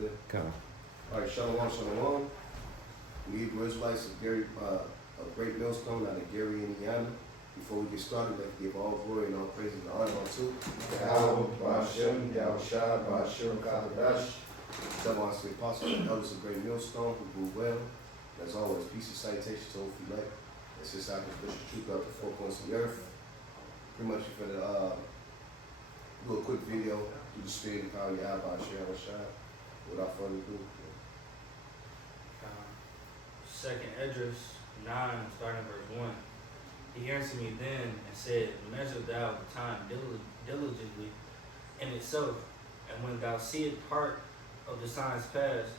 good? Come. All right, Shalom, Shalom. We Hebrew Israelites of Great Millstone out of Gary, Indiana. Before we get started, I'd like to give all glory and all praise and honor unto Yahweh, Ba'ashem, Yahushua, Ba'ashem, Kadadash. several of the apostles and elders of Great Millstone who grew well. As always, peace and salutation to Ophi Lek. It's just I can push the truth out the four corners of the earth. Pretty much for the do a quick video through the spirit of power Yahweh Ba'ashem. Without further ado. Second Esdras 9, starting verse 1. He answered me then and said, Measure thou the time diligently in itself, and when thou seest part of the signs past,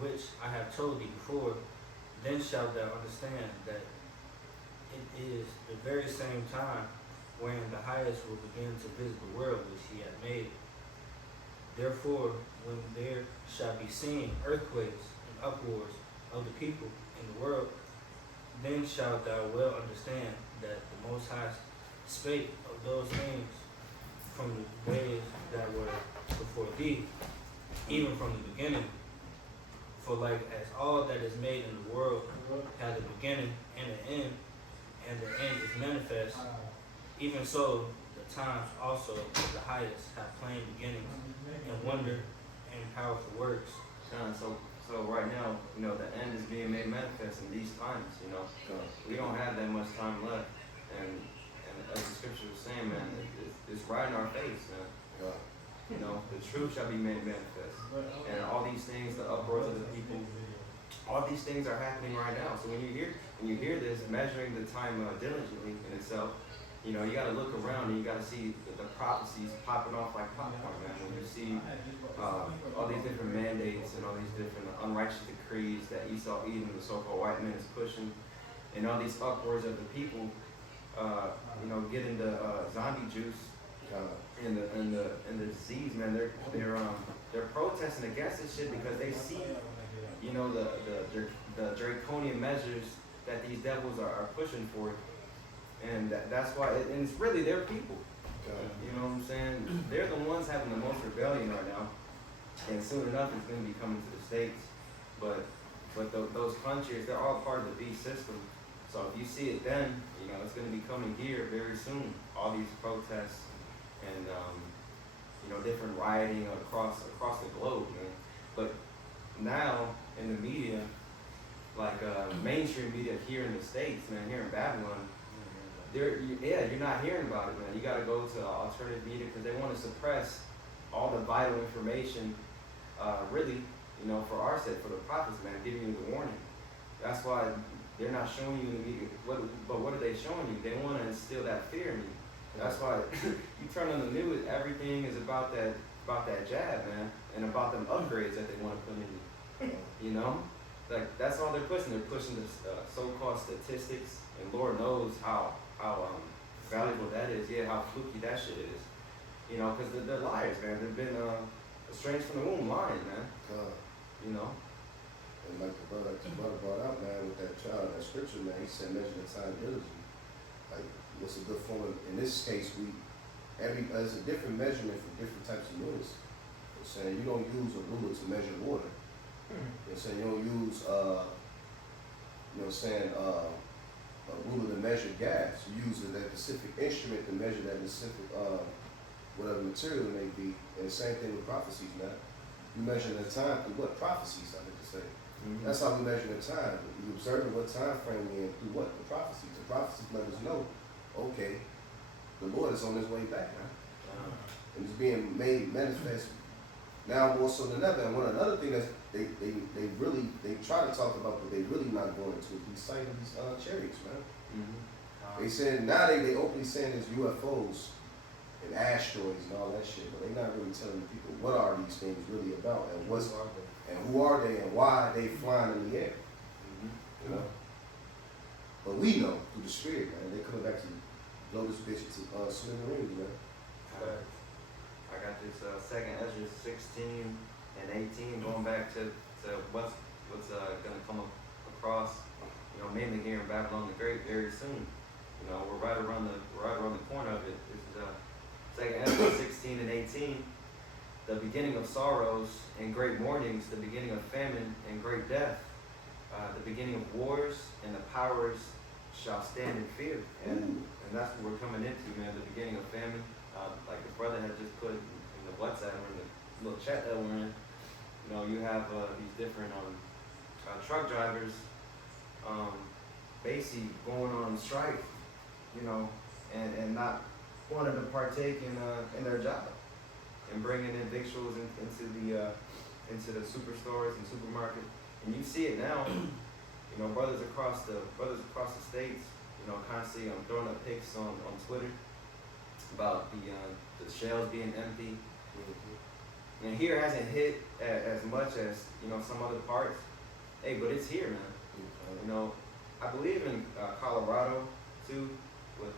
which I have told thee before, then shalt thou understand that it is the very same time wherein the highest will begin to visit the world which he hath made. Therefore, when there shall be seen earthquakes and uproars of the people in the world, then shalt thou well understand that the Most High spake of those things from the days that were before thee, even from the beginning. For like as all that is made in the world has a beginning and an end, and the end is manifest, even so the times also of the highest have plain beginnings, and wonder and powerful works. So right now, the end is being made manifest in these times, We don't have that much time left. And as the scripture was saying, man, it's right in our face, man. The truth shall be made manifest. And all these things, the uproars of the people, all these things are happening right now. So when you hear this, measuring the time diligently in itself, you got to look around and you got to see the prophecies popping off like popcorn, man. When you see all these different mandates and all these different unrighteous decrees that Esau, Edom, the so-called white man, is pushing, and all these upwards of the people, getting the zombie juice and the disease, man. They're protesting against this shit because they see, the draconian measures that these devils are pushing for. And that's why, and it's really their people. You know what I'm saying? They're the ones having the most rebellion right now. And soon enough, it's going to be coming to the States. But those countries, they're all part of the beast system. So if you see it then, it's going to be coming here very soon. All these protests and, different rioting across the globe, man. But now, in the media, like mainstream media here in the States, man, here in Babylon, you're not hearing about it, man. You got to go to alternative media because they want to suppress all the vital information, really, for our sake, for the prophets, man, giving you the warning. That's why they're not showing you in the media. But what are they showing you? They want to instill that fear in you. That's why you turn on the news, everything is about that jab, man, and about them upgrades that they want to put in you. Like that's all they're pushing. They're pushing the so-called statistics, and Lord knows how valuable that is. Yeah, how fluky that shit is. Because they're liars, man. They've been estranged from the womb, lying, man. And like the brother brought out, man, with that child, that scripture, man, he said measure the time diligently. Like, what's a good form of, in this case, there's a different measurement for different types of units. You're saying you don't use a ruler to measure water. You're saying you don't use, a ruler to measure gas. You use that specific instrument to measure that specific, whatever material it may be. And the same thing with prophecies, man. You measure the time through what? Prophecies, I like to say. Mm-hmm. That's how we measure the time. You observe what time frame we're in through what? The prophecies. The prophecies let us know, okay, the Lord is on his way back now. And it's being made manifest now more so than ever. And another thing that they try to talk about, but they really not going to these sighting these chariots, man. Mm-hmm. They said now they openly saying it's UFOs and asteroids and all that shit, but they're not really telling the people what are these things really about and who are they and why are they flying in the air. Mm-hmm. But we know through the spirit, man. They coming back to blow this bitch to smithereens, man. I got this second Ezra 16 and 18 going back to what's gonna come across, mainly here in Babylon the Great very soon. We're right around the corner of it. This is second Ezra 16 and 18. the beginning of sorrows and great mournings, the beginning of famine and great death, the beginning of wars, and the powers shall stand in fear. And that's what we're coming into, man, the beginning of famine. Like the brother had just put in the WhatsApp or in the little chat that we're in, you know, you have these different truck drivers basically going on strike, you know, and not wanting to partake in their job and bringing in victuals into the superstores and supermarket. And you see it now, you know, brothers across the states, you know, constantly throwing up pics on Twitter about the shelves being empty. And here it hasn't hit as much as, you know, some other parts. Hey, but it's here, man. You know, I believe in Colorado too, with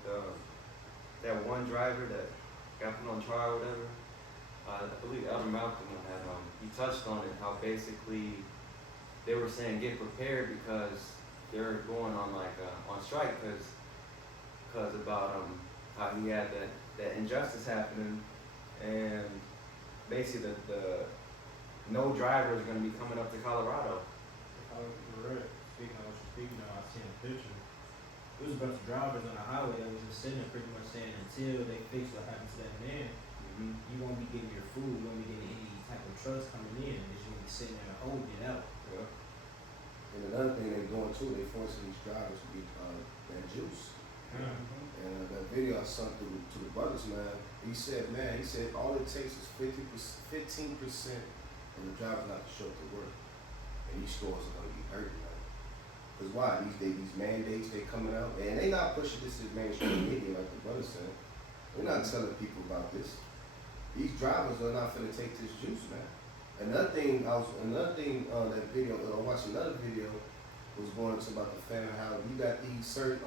that one driver that got put on trial or whatever. I believe Elder Malcolm had he touched on it, how basically they were saying get prepared because they're going on on strike because about how he had that injustice happening, and basically the no driver is going to be coming up to Colorado. Speaking of what you're speaking of, I seen a picture. It was a bunch of drivers on the highway that was just sitting there pretty much saying until they fix what happened to that man, you won't be getting your food, you won't be getting any type of trucks coming in, because you're going to be sitting there holding it out. Yeah. And another thing they're doing too, they forcing these drivers to be that juice. And that video I sent to the brothers, man, he said all it takes is 15% of the drivers not to show up to work, and these stores are gonna be hurting, man. Cause why? These mandates they coming out, and they not pushing this to mainstream media like the brothers said. They're not telling people about this. These drivers are not gonna take this juice, man. Another thing, that video, I watched another video was going into about the famine, how you got these certain,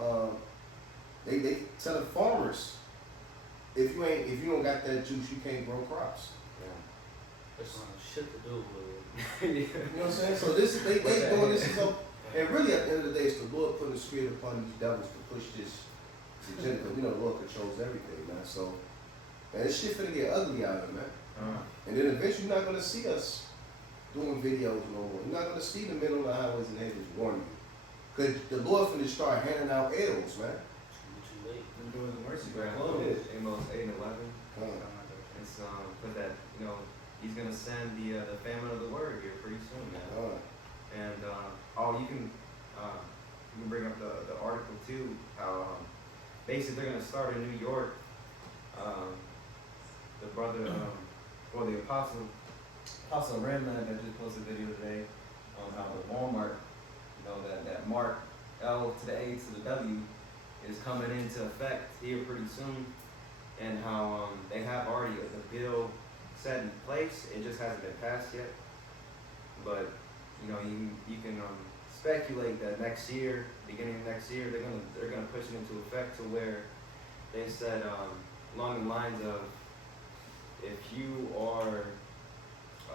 they tell the farmers, if you don't got that juice, you can't grow crops. There's some shit to do with it. Yeah. You know what I'm saying? So this, they doing this, so, and really at the end of the day, it's the Lord putting the spirit upon these devils to push this agenda. You know, the Lord controls everything, man. So, man, this shit finna get ugly out of it, man. And then eventually you're not gonna see us doing videos no more. You're not gonna see the men on the highways and hedges warning you. Cause the Lord finna start handing out arrows, man. Too late. Them doing the mercy Right. clothes. Amos 8:11. Come It's put that, you know, he's gonna send the famine of the word here pretty soon, man. on. And you can bring up the article too, how basically they're gonna start in New York. The brother, the Apostle Ramland that just posted a video today on how the Walmart, you know, that mark L to the A to the W is coming into effect here pretty soon, and how they have already the bill set in place. It just hasn't been passed yet, but you know, you can speculate that next year, beginning of next year, they're gonna push it into effect to where they said along the lines of, if you are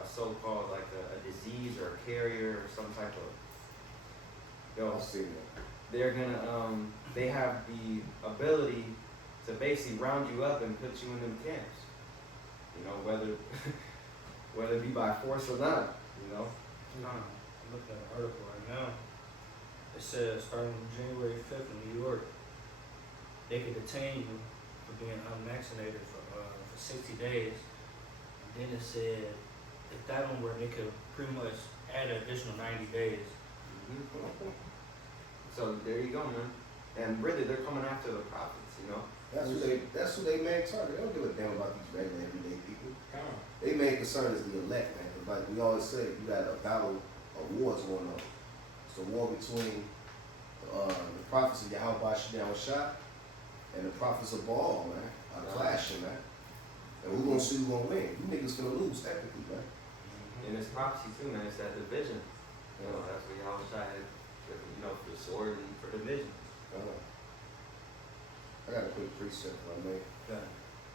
a so-called like a disease or a carrier or some type of, I'll see that. they're gonna they have the ability to basically round you up and put you in them camps. You know, whether it be by force or not, you know. I'm looking at an article right now. It says starting January 5th in New York, they could detain you for being unvaccinated for 60 days. And then it said if that don't work, they could pretty much add an additional 90 days. So there you go, man. And really, they're coming after the prophets, you know. That's who they main target. They don't give a damn about these regular everyday people. They main concern is the elect, man. Like we always say, you got a battle, a war is going on. It's a war between the prophets of Yahweh Shah and the prophets of Baal, man. Are clashing, man. And we're gonna see who's gonna win. You niggas gonna lose ethically, man. And it's prophecy too, man. It's that division. You know, that's what Yahweh Shai had, you know, for the sword and for division. I got a quick precept if I may. Okay.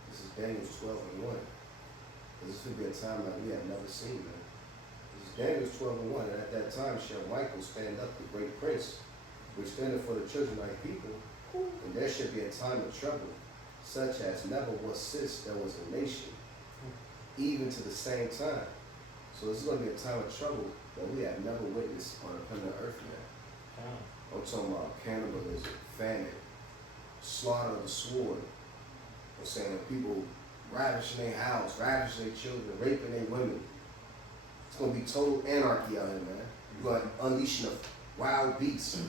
This is Daniel 12:1. This should be a time like we have never seen, man. This is Daniel 12:1, and at that time shall Michael stand up, the great prince, which standeth for the children of thy people, and there should be a time of trouble, such as never was since there was a nation. even to the same time. So it's gonna be a time of trouble that we have never witnessed on the planet Earth, man. I'm talking about cannibalism, famine, slaughter of the sword. I'm saying when people ravishing their house, ravishing their children, raping their women. It's gonna be total anarchy out here, man. You're gonna unleash the wild beasts,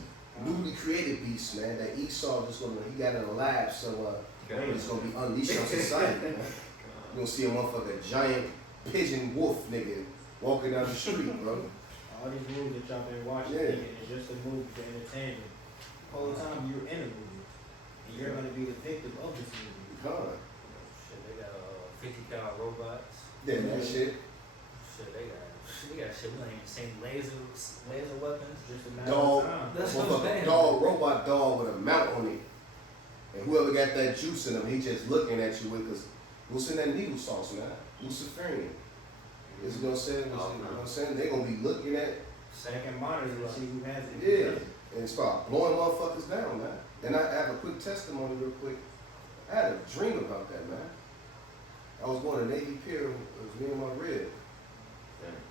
newly created beasts, man. That Esau just gonna, he got in a lab, so it's gonna be unleashed on society, man. You're gonna see a motherfucker, giant pigeon wolf nigga walking down the street, bro. All these movies that y'all been watching, Yeah. thinking it's just a movie for entertainment. The whole time you're in a movie, and you're gonna be the victim of this movie. God. Shit, they got 50 cal robots. Yeah, that shit. Shit, they got shit. We don't even seen laser weapons. Just a matter Dog, of time. That's what I'm motherfucker, saying. dog, robot dog with a mount on it. And whoever got that juice in him, he just looking at you with, cause what's in that needle sauce, man? Luciferian. Is it gonna say, you know what I'm saying? They gonna be looking at, They can monitor to see who has it. yeah, and start blowing motherfuckers down, man. And I have a quick testimony real quick. I had a dream about that, man. I was going to Navy Pier, it was me and my rib.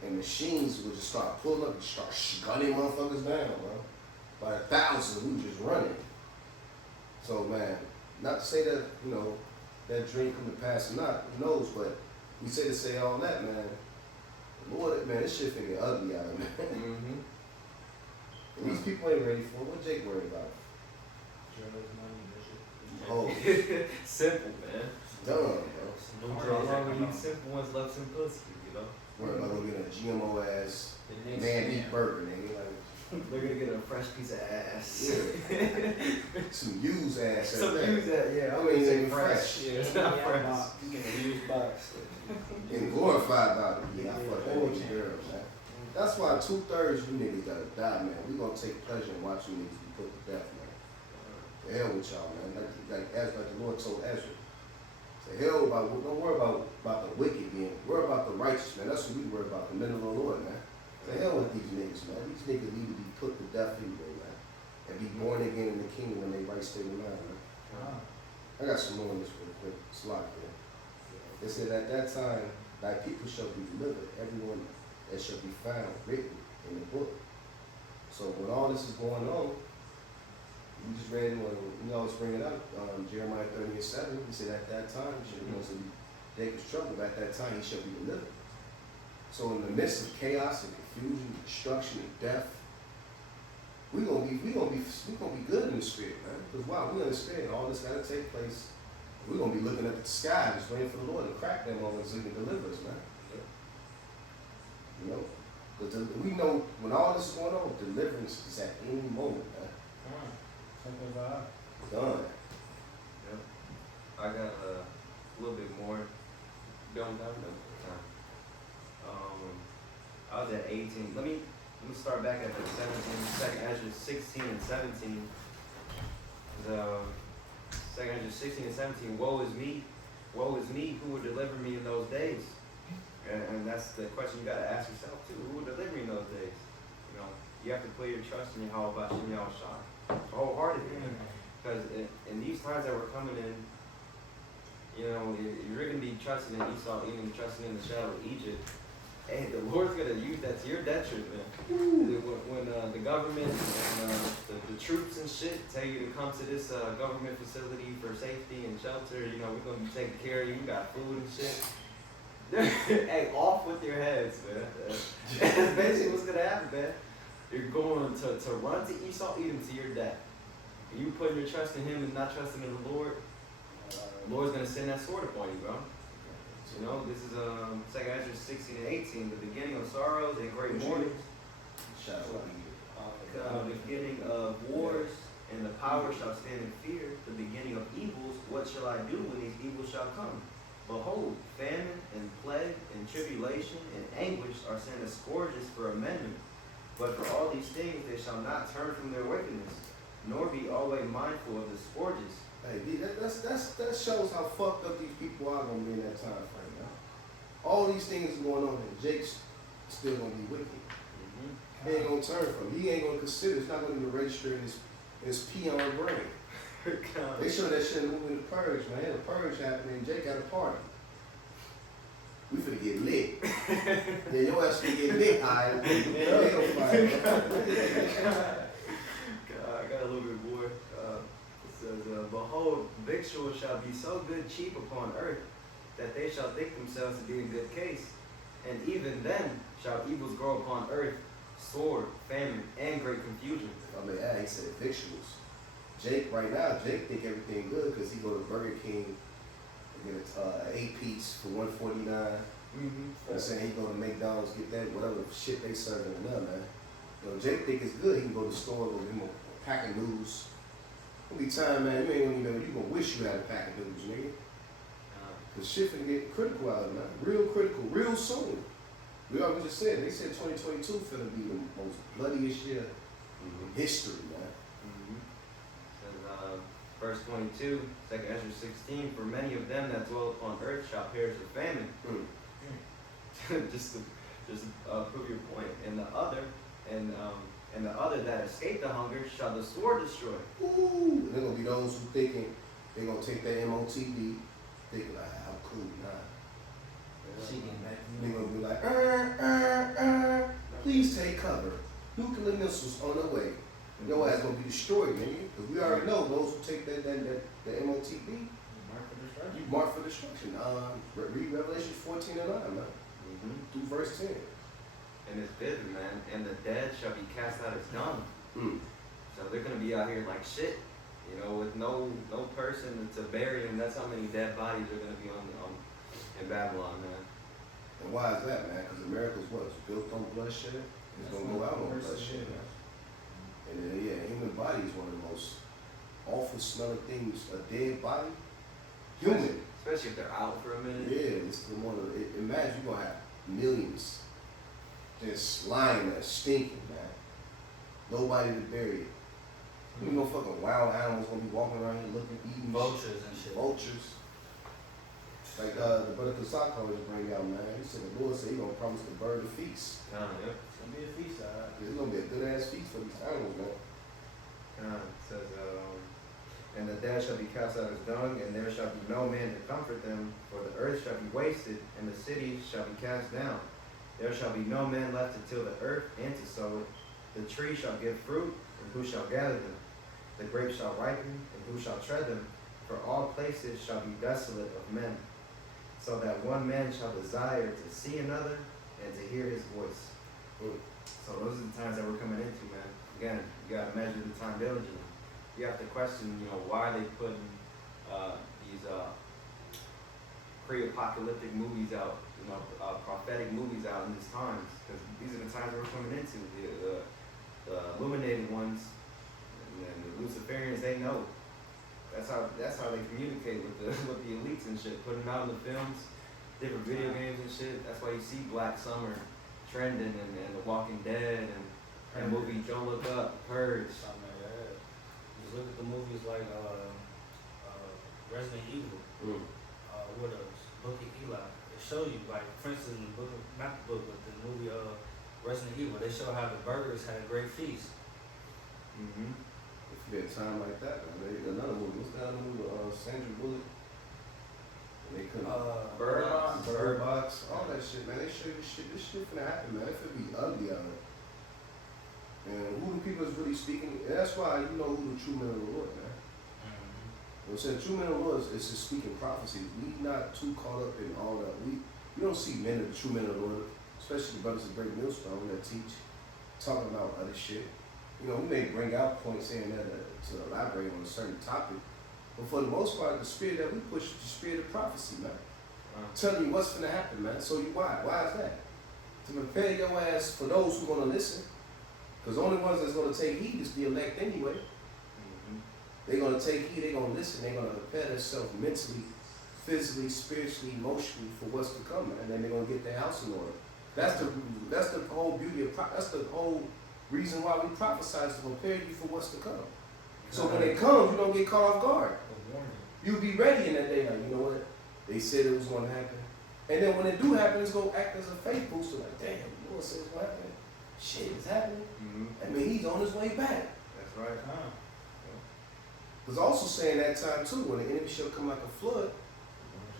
And machines would just start pulling up and start gunning motherfuckers down, bro. By the thousands, we were just running. So, man, not to say that, you know, that dream come to pass or not, who knows, but we say to say all that, man. Lord, man, this shit finna get ugly out of it, man. Mm-hmm. And these people ain't ready for it. What Jake worried about? Drugs, money, that shit. Oh, Simple, man. dumb, bro. Some new How drugs that long come will out. these simple ones love simplicity, you know? Worried about gonna get a GMO ass The next man scam. eat burger, nigga. Like, They're gonna get a fresh piece of ass. yeah. Some used ass. at Some that. use that, yeah. I I mean, mean, say ain't fresh. fresh. Yeah, it's Yeah, not fresh. box. You get a used box. And glorified about it. Yeah, I Yeah, fuck that old nigga man. girl, man. That's why 2/3 you niggas gotta die, man. We gonna take pleasure in watching niggas be put to death, man. To hell with y'all, man. Like the Lord told Ezra. To hell about, don't worry about the wicked being, worry about the righteous, man. That's what we worry about, the men of the Lord, man. To hell with these niggas, man. These niggas need to be put to death anyway, man. And be born again in the kingdom when they right state of mind, man. I got some more on this real quick. Slide, man. They said at that time, thy people shall be delivered, everyone that shall be found written in the book. So when all this is going on, we just read, we always bring it up, Jeremiah 30:7, he said at that time, you know, so Jacob's trouble, at that time he shall be delivered. So in the midst of chaos and confusion, destruction and death, we gonna be good in the spirit, man. Because while we in the spirit, all this gotta take place. We're gonna be looking at the sky, just waiting for the Lord to crack them over so he can deliver us, man. You know? Because we know when all this is going on, deliverance is at any moment, man. Something about Done. Yep. I got a little bit more. Don't have no time. I was at 18. Let me start back at the 17. Second Ezra 16 and 17. The Second Ezra 16 and 17. Woe is me, who will deliver me in those days? And that's the question you gotta ask yourself too. Who will deliver you in those days? You know, you have to put your trust in Yahweh Bashem Yahushua wholeheartedly. Because in these times that we're coming in, you know, you're going to be trusting in Esau, even trusting in the shadow of Egypt. And the Lord's going to use that to your detriment. When the government and the troops and shit tell you to come to this government facility for safety and shelter, you know, we're going to be taking care of you, you got food and shit. Hey, off with your heads, man. That's basically what's going to happen, man. You're going to run to Esau, Edom to your death. And you putting your trust in him and not trusting in the Lord, the Lord's going to send that sword upon you, bro. You know, this is 2 Ezra 16 and 18, the beginning of sorrows and great mourning, the beginning of wars, and the power shall stand in fear, the beginning of evils. What shall I do when these evils shall come? Behold, famine and plague and tribulation and anguish are sent as scourges for amendment. But for all these things they shall not turn from their wickedness, nor be always mindful of the scourges. Hey, D, that shows how fucked up these people are gonna be in that time frame, man. All these things going on, and Jake's still gonna be wicked. He ain't gonna turn from it. He ain't gonna consider. It's not gonna even register in his peon brain. They show that shit in the movie The Purge, man. The Purge happened and Jake had a party. We finna get lit. Yeah, your ass finna get lit, alright? God, I got a little bit more. It says, behold, victuals shall be so good cheap upon earth, that they shall think themselves to be in good case. And even then shall evils grow upon earth, sword, famine, and great confusion. I mean, he said victuals. Jake, right now, Jake think everything good because he go to Burger King and get a 8-piece for $149. Mm-hmm. I'm saying he go to McDonald's, get that, whatever shit they serving in there, man. You know, Jake think it's good. He can go to the store, go get him a pack of noodles. There'll be time, man, you ain't gonna even, you gonna wish you had a pack of noodles, nigga. Cause shit finna get critical out of it, man. Real critical, real soon. We already just said, they said 2022 finna be the most bloodiest year in history, man. Mm-hmm. Says, verse 22, 2 Ezra 16, for many of them that dwell upon earth shall perish of famine. just to prove your point. And the other that escape the hunger shall the sword destroy. Ooh, they're gonna be those who thinking they're gonna take that MOTD, thinking like, I'm cool, nah. She getting back to They're me. gonna be like, please take cover. Nuclear missiles on the way. Your ass gonna be destroyed, nigga. Cause we already know those who take the MOTD, Mark for destruction. you mark for destruction. Read Revelation 14 and 9, man. Mm-hmm. Through verse 10. And it's vivid, man. And the dead shall be cast out as dung. Mm. So they're gonna be out here like shit, you know, with no person to bury them. That's how many dead bodies are gonna be on in Babylon, man. And why is that, man? Because America's what? It's built on bloodshed. It's gonna go out on bloodshed. And then, yeah, human body is one of the most awful smelling things. A dead body, human. Especially if they're out for a minute. Yeah, it's the one of. Imagine you gonna have millions just lying there, stinking, man. Nobody to bury it. You know, fucking wild animals gonna be walking around here looking, eating Vultures and shit. vultures. Like the brother Kasako was bringing out, man. He said the Lord said he gonna promise the bird a feast. Yep. It's gonna be a feast, alright. It's gonna be a good ass feast for these animals, man. It says, and the dead shall be cast out as dung, and there shall be no man to comfort them, for the earth shall be wasted, and the cities shall be cast down. There shall be no man left to till the earth and to sow it. The tree shall give fruit, and who shall gather them? The grapes shall ripen, and who shall tread them? For all places shall be desolate of men, so that one man shall desire to see another and to hear his voice. So those are the times that we're coming into, man. Again, you gotta measure the time diligently. You have to question, why they putting these pre-apocalyptic movies out, prophetic movies out in these times, because these are the times that we're coming into. The illuminated ones and the Luciferians, they know. That's how they communicate with the elites and shit. Putting them out in the films, different video games and shit. That's why you see Black Summer trending and The Walking Dead and that movie Don't Look Up, Purge. Something like that. Just look at the movies like Resident Evil. What else? Book of Eli. It show you, like, for instance, in the book, not the book, but the movie Resident Evil, they show how the burgers had a great feast. Mm-hmm. If you had time like that, man, another movie. What's the other movie? Sandra Bullock. And they couldn't. Bird Box. Bird Box. All that shit, man. They show you shit. This shit finna happen, man. It finna be ugly out there. And who the people is really speaking? And that's why you know who the true men of the Lord, man. You know what I'm saying? True men of the Lord is just speaking prophecy. We not too caught up in all that. We don't see true men of the Lord, especially the brothers of Great Millstone that teach, talking about other shit. You know, we may bring out points saying that to elaborate on a certain topic, but for the most part, the spirit that we push is the spirit of prophecy, man. Telling you what's gonna happen, man. So why? Why is that? To prepare your ass for those who gonna listen. Because the only ones that's gonna take heed is the elect anyway. Mm-hmm. They're gonna take heed, they're gonna listen, they're gonna prepare themselves mentally, physically, spiritually, emotionally for what's to come, and then they're gonna get their house in order. That's the whole beauty of that's the whole reason why we prophesy is to prepare you for what's to come. So when it comes, you don't get caught off guard. A warning. You'll be ready in that day. Like, you know what? They said it was gonna happen, and then when it do happen, it's gonna act as a faith booster. Like, damn, the Lord says it's gonna happen. Shit is happening. Mm-hmm. I mean, he's on his way back. That's right. It was also saying that time too, when the enemy shall come like a flood,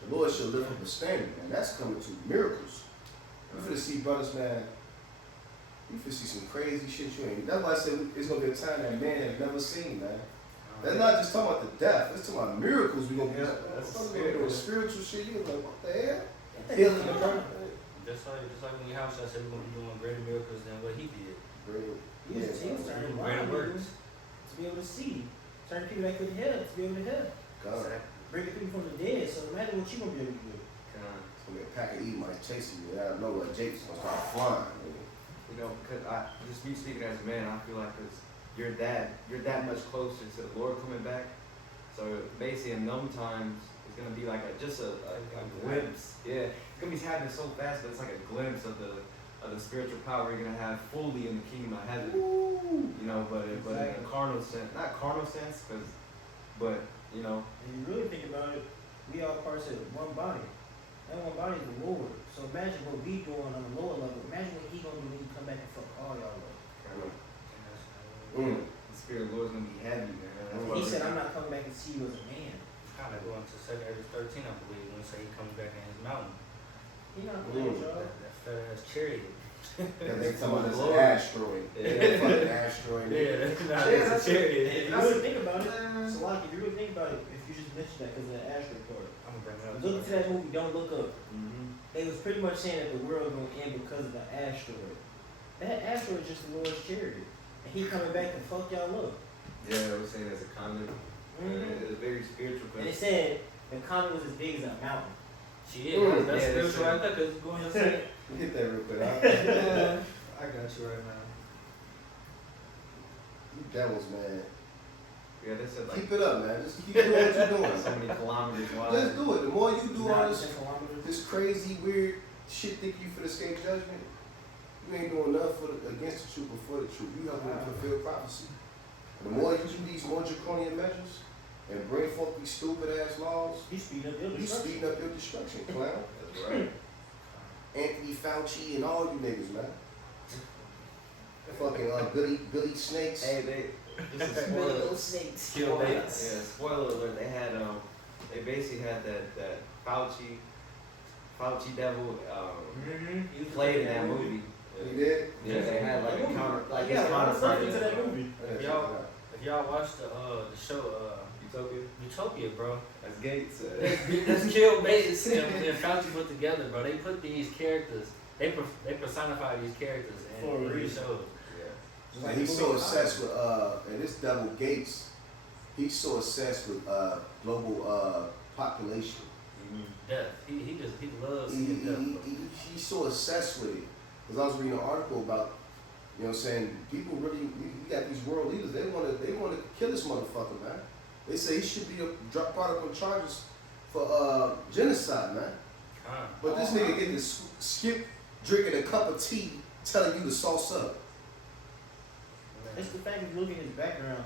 The Lord shall lift up a standard, man. That's coming to miracles. You finna see brothers, man. You finna see some crazy shit you ain't. That's why I said it's gonna be a time that man has never seen, man. That's not just talking about the death. It's talking about miracles. We gonna be That's doing spiritual shit. You like, what the hell? Healing the burn. Just like when your house, I said we're gonna be doing greater miracles than what he did. He was turning Greater blind works. to be able to see. Turn people that couldn't help to be able to help. God. Bring the people from the dead. So imagine what you gonna be able to do. It's gonna be a pack of Edomites chasing you. I know what Jake's gonna start flying. Nigga. You know, because I just me speaking as a man, I feel like because you're that much closer to the Lord coming back. So basically, in them times, it's gonna be like just a glimpse. Yeah, it's gonna be happening so fast, but it's like a glimpse of the spiritual power you're gonna have fully in the kingdom of heaven. You know, but in a carnal sense, not carnal sense, but you know. And you really think about it, we all parts of one body. That one body is the Lord. So imagine what we doing on the lower level. Imagine what he gonna do when he come back and fuck all y'all up. The spirit of the Lord's gonna be heavy, man. That's why He we're said, gonna- I'm not coming back and see you as a man. Kind of going to 2 Ezra 13, I believe, when he say he comes back in his mountain. He not playing, y'all. That fat ass chariot. And they talking about this Lord. asteroid. Yeah. Fucking asteroid. Yeah, that's not Yeah, a chariot. If you really think about it, so like if you really think about it, if you just mentioned that because of the asteroid part, I'm gonna bring it up. look into that movie, Don't Look Up. Mhm. They was pretty much saying that the world gonna end because of the asteroid. That asteroid is just the Lord's chariot. And he coming back to fuck y'all up. Yeah, I was saying as a condom. Mm-hmm. It's very spiritual. And it said the comet was as big as a mountain. She is. That's Yeah, spiritual that's right there, because it's going to say. Get that real quick. Huh? I got you right now. You devils, man. Yeah, they said like Keep it up, man. Just keep doing what you're doing. so many kilometers wide. Just do it. The more you do all 9 this, kilometers. this crazy, weird shit, think you for the escape judgment, you ain't doing nothing against the truth, but for the truth. You helping to fulfill prophecy. The more you do these more draconian measures and bring forth these stupid ass laws, You speed up your you destruction. speeding up your destruction, clown. That's right. Anthony Fauci and all you niggas, man. Fucking Billy Snakes. Hey, just a spoiler. Little snakes. Kill Yeah, baits. spoiler alert. They had they basically had that Fauci devil Mm-hmm. played in that movie. You did? Yeah, they had like a counter, like yeah, his I was counterpart referring to in that movie. Yeah, check it Y'all- out. If y'all watched the show Utopia. Utopia, bro, As Gates. that's Kill Bates and Fauci put together, bro. They put these characters, they personify these characters For a in these reason. shows. Yeah. And he's so obsessed with and this devil Gates, he's so obsessed with global population. Death. He loves He, seeing he, death. he, bro. he's so obsessed with it. Because I was reading an article about, you know what I'm saying, people really, we got these world leaders, they wanna kill this motherfucker, man. They say he should be brought up on charges for genocide, man. Con. But this nigga get to skip drinking a cup of tea, telling you to sauce up. It's the fact that you look at his background.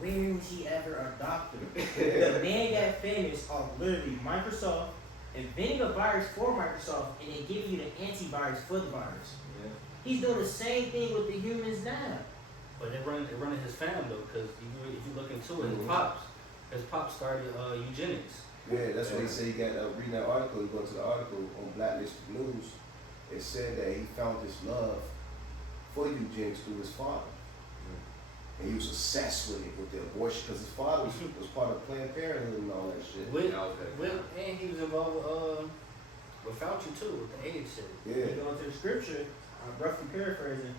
When was he ever a doctor? The man got famous off literally Microsoft inventing a virus for Microsoft and then giving you the antivirus for the virus. Yeah. He's doing the same thing with the humans now. But it running his family though, because if you look into it, Mhm. his pops started eugenics. Yeah, that's what he said. He got reading that article. He went to the article on Blacklisted News. It said that he found this love for eugenics through his father, and he was obsessed with it, with the abortion, because his father was part of Planned Parenthood and all that shit. And he was involved with Fauci too, with the AIDS shit. Yeah, You go into the scripture, I'm roughly paraphrasing,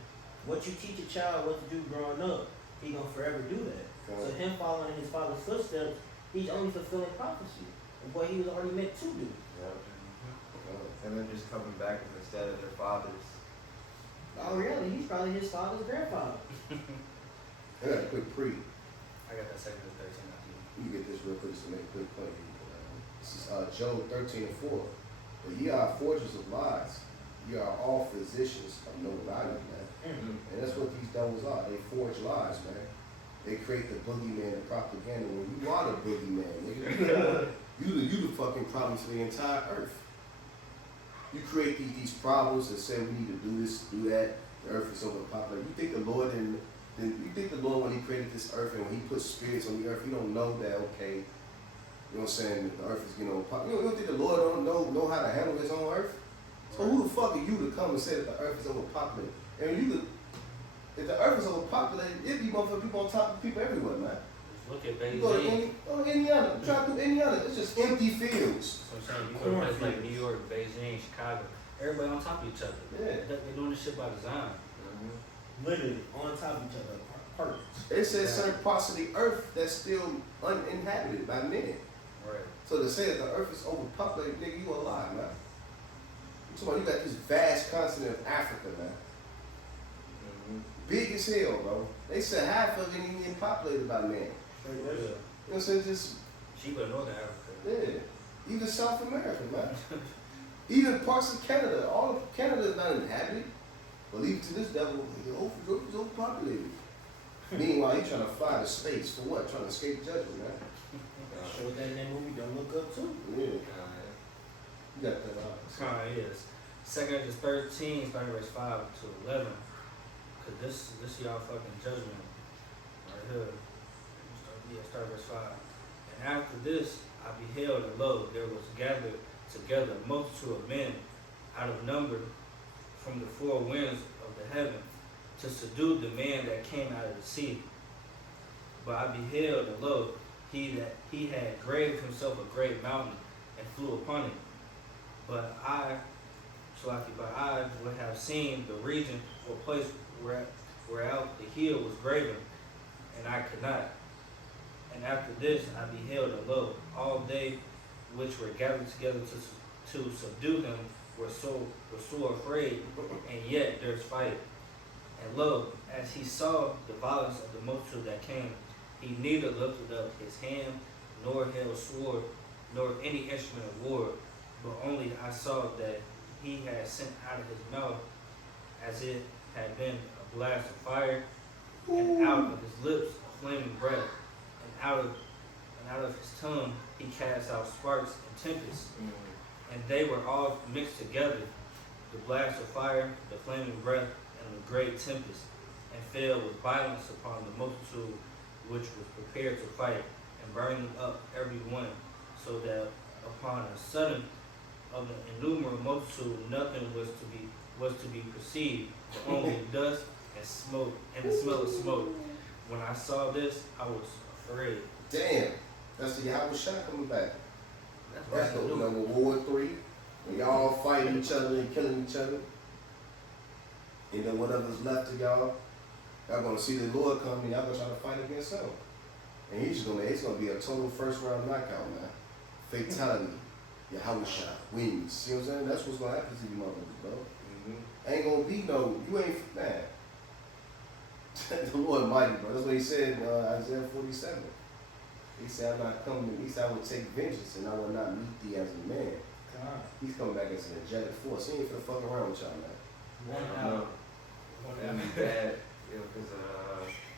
what you teach a child what to do growing up, he gonna forever do that. So him following in his father's footsteps, he's only fulfilling prophecy of what he was already meant to do. And then just coming back instead of their fathers. All reality, he's probably his father's grandfather. I got a quick pre. I got that second and 13 after you. You can get this real quick just to make a quick point. This is Job 13:4. But ye are forgers of lies. Ye are all physicians of no value, man. And that's what these devils are. They forge lies, man. They create the boogeyman and propaganda when you are the boogeyman, nigga. You the fucking problem to the entire earth. You create these problems and say we need to do this, do that. The earth is overpopulated. You think the Lord you think the Lord when he created this earth and when he put spirits on the earth, he don't know that, okay, You know what I'm saying? The earth is getting overpopulated. You don't think the Lord don't know how to handle his own earth? So who the fuck are you to come and say that the earth is overpopulated? And you could, if the earth is overpopulated, it'd be motherfucking people on top of people everywhere, man. Just look at You go to Beijing. Indiana, drive through Indiana, it's just empty fields. So I'm saying, you go to places like New York, Beijing, Chicago, everybody on top of each other. Yeah. They're doing this shit by design. Literally on top of each other. Perfect. It says certain parts of the earth that's still uninhabited by men. Right. So to say that the earth is overpopulated, nigga, you a lie, man. You talking about you got this vast continent of Africa, man. Big as hell, bro. They said half of it ain't even populated by men. Straight Yeah. up. You know what I'm saying? Just, Cheaper in Northern Africa. yeah. Even South America, man. Even parts of Canada. All of Canada is not inhabited. Believe to this devil, it's overpopulated. Meanwhile, he's trying to fly to space. For what? Trying to escape judgment, man. Showed that in that movie, Don't Look Up too. Yeah. You got that Yes. 2 Corinthians 13, starting verse 5 to 11. Cause this y'all fucking judgment right here. Start verse 5. And after this I beheld, and lo, there was gathered together a multitude of men out of number from the four winds of the heaven to subdue the man that came out of the sea. But I beheld, and lo, he had graved himself a great mountain and flew upon it. But I would have seen the region or place whereout the hill was graven, and I could not. And after this I beheld, and lo, all they which were gathered together to subdue him were so afraid, and yet there's fight. And lo, as he saw the violence of the multitude that came, he neither lifted up his hand, nor held sword, nor any instrument of war, but only I saw that he had sent out of his mouth, as it had been a blast of fire, and out of his lips a flaming breath, and out of his tongue he cast out sparks and tempests, and they were all mixed together, the blast of fire, the flaming breath, and the great tempest, and fell with violence upon the multitude which was prepared to fight, and burning up every one, so that upon a sudden of the innumerable multitude nothing was to be perceived, but only dust and smoke, and the smell of smoke. When I saw this, I was afraid. Damn. That's the Yahweh shot coming back. That's That's what the I do. World War III. When y'all fighting each other and killing each other. And then whatever's left of y'all gonna see the Lord come and y'all gonna try to fight against him. And it's gonna be a total first round knockout, man. Fatality. Yahweh shot wins. See what I'm saying? That's what's gonna happen to you motherfuckers, bro. Ain't gonna be you ain't, man. The Lord mighty, bro. That's what he said in Isaiah 47. He said, I'm not coming, he said, I will take vengeance and I will not meet thee as a man. God. He's coming back as an angelic force. He ain't finna fuck around with y'all, man. One out. One That'd out. be bad, you know, because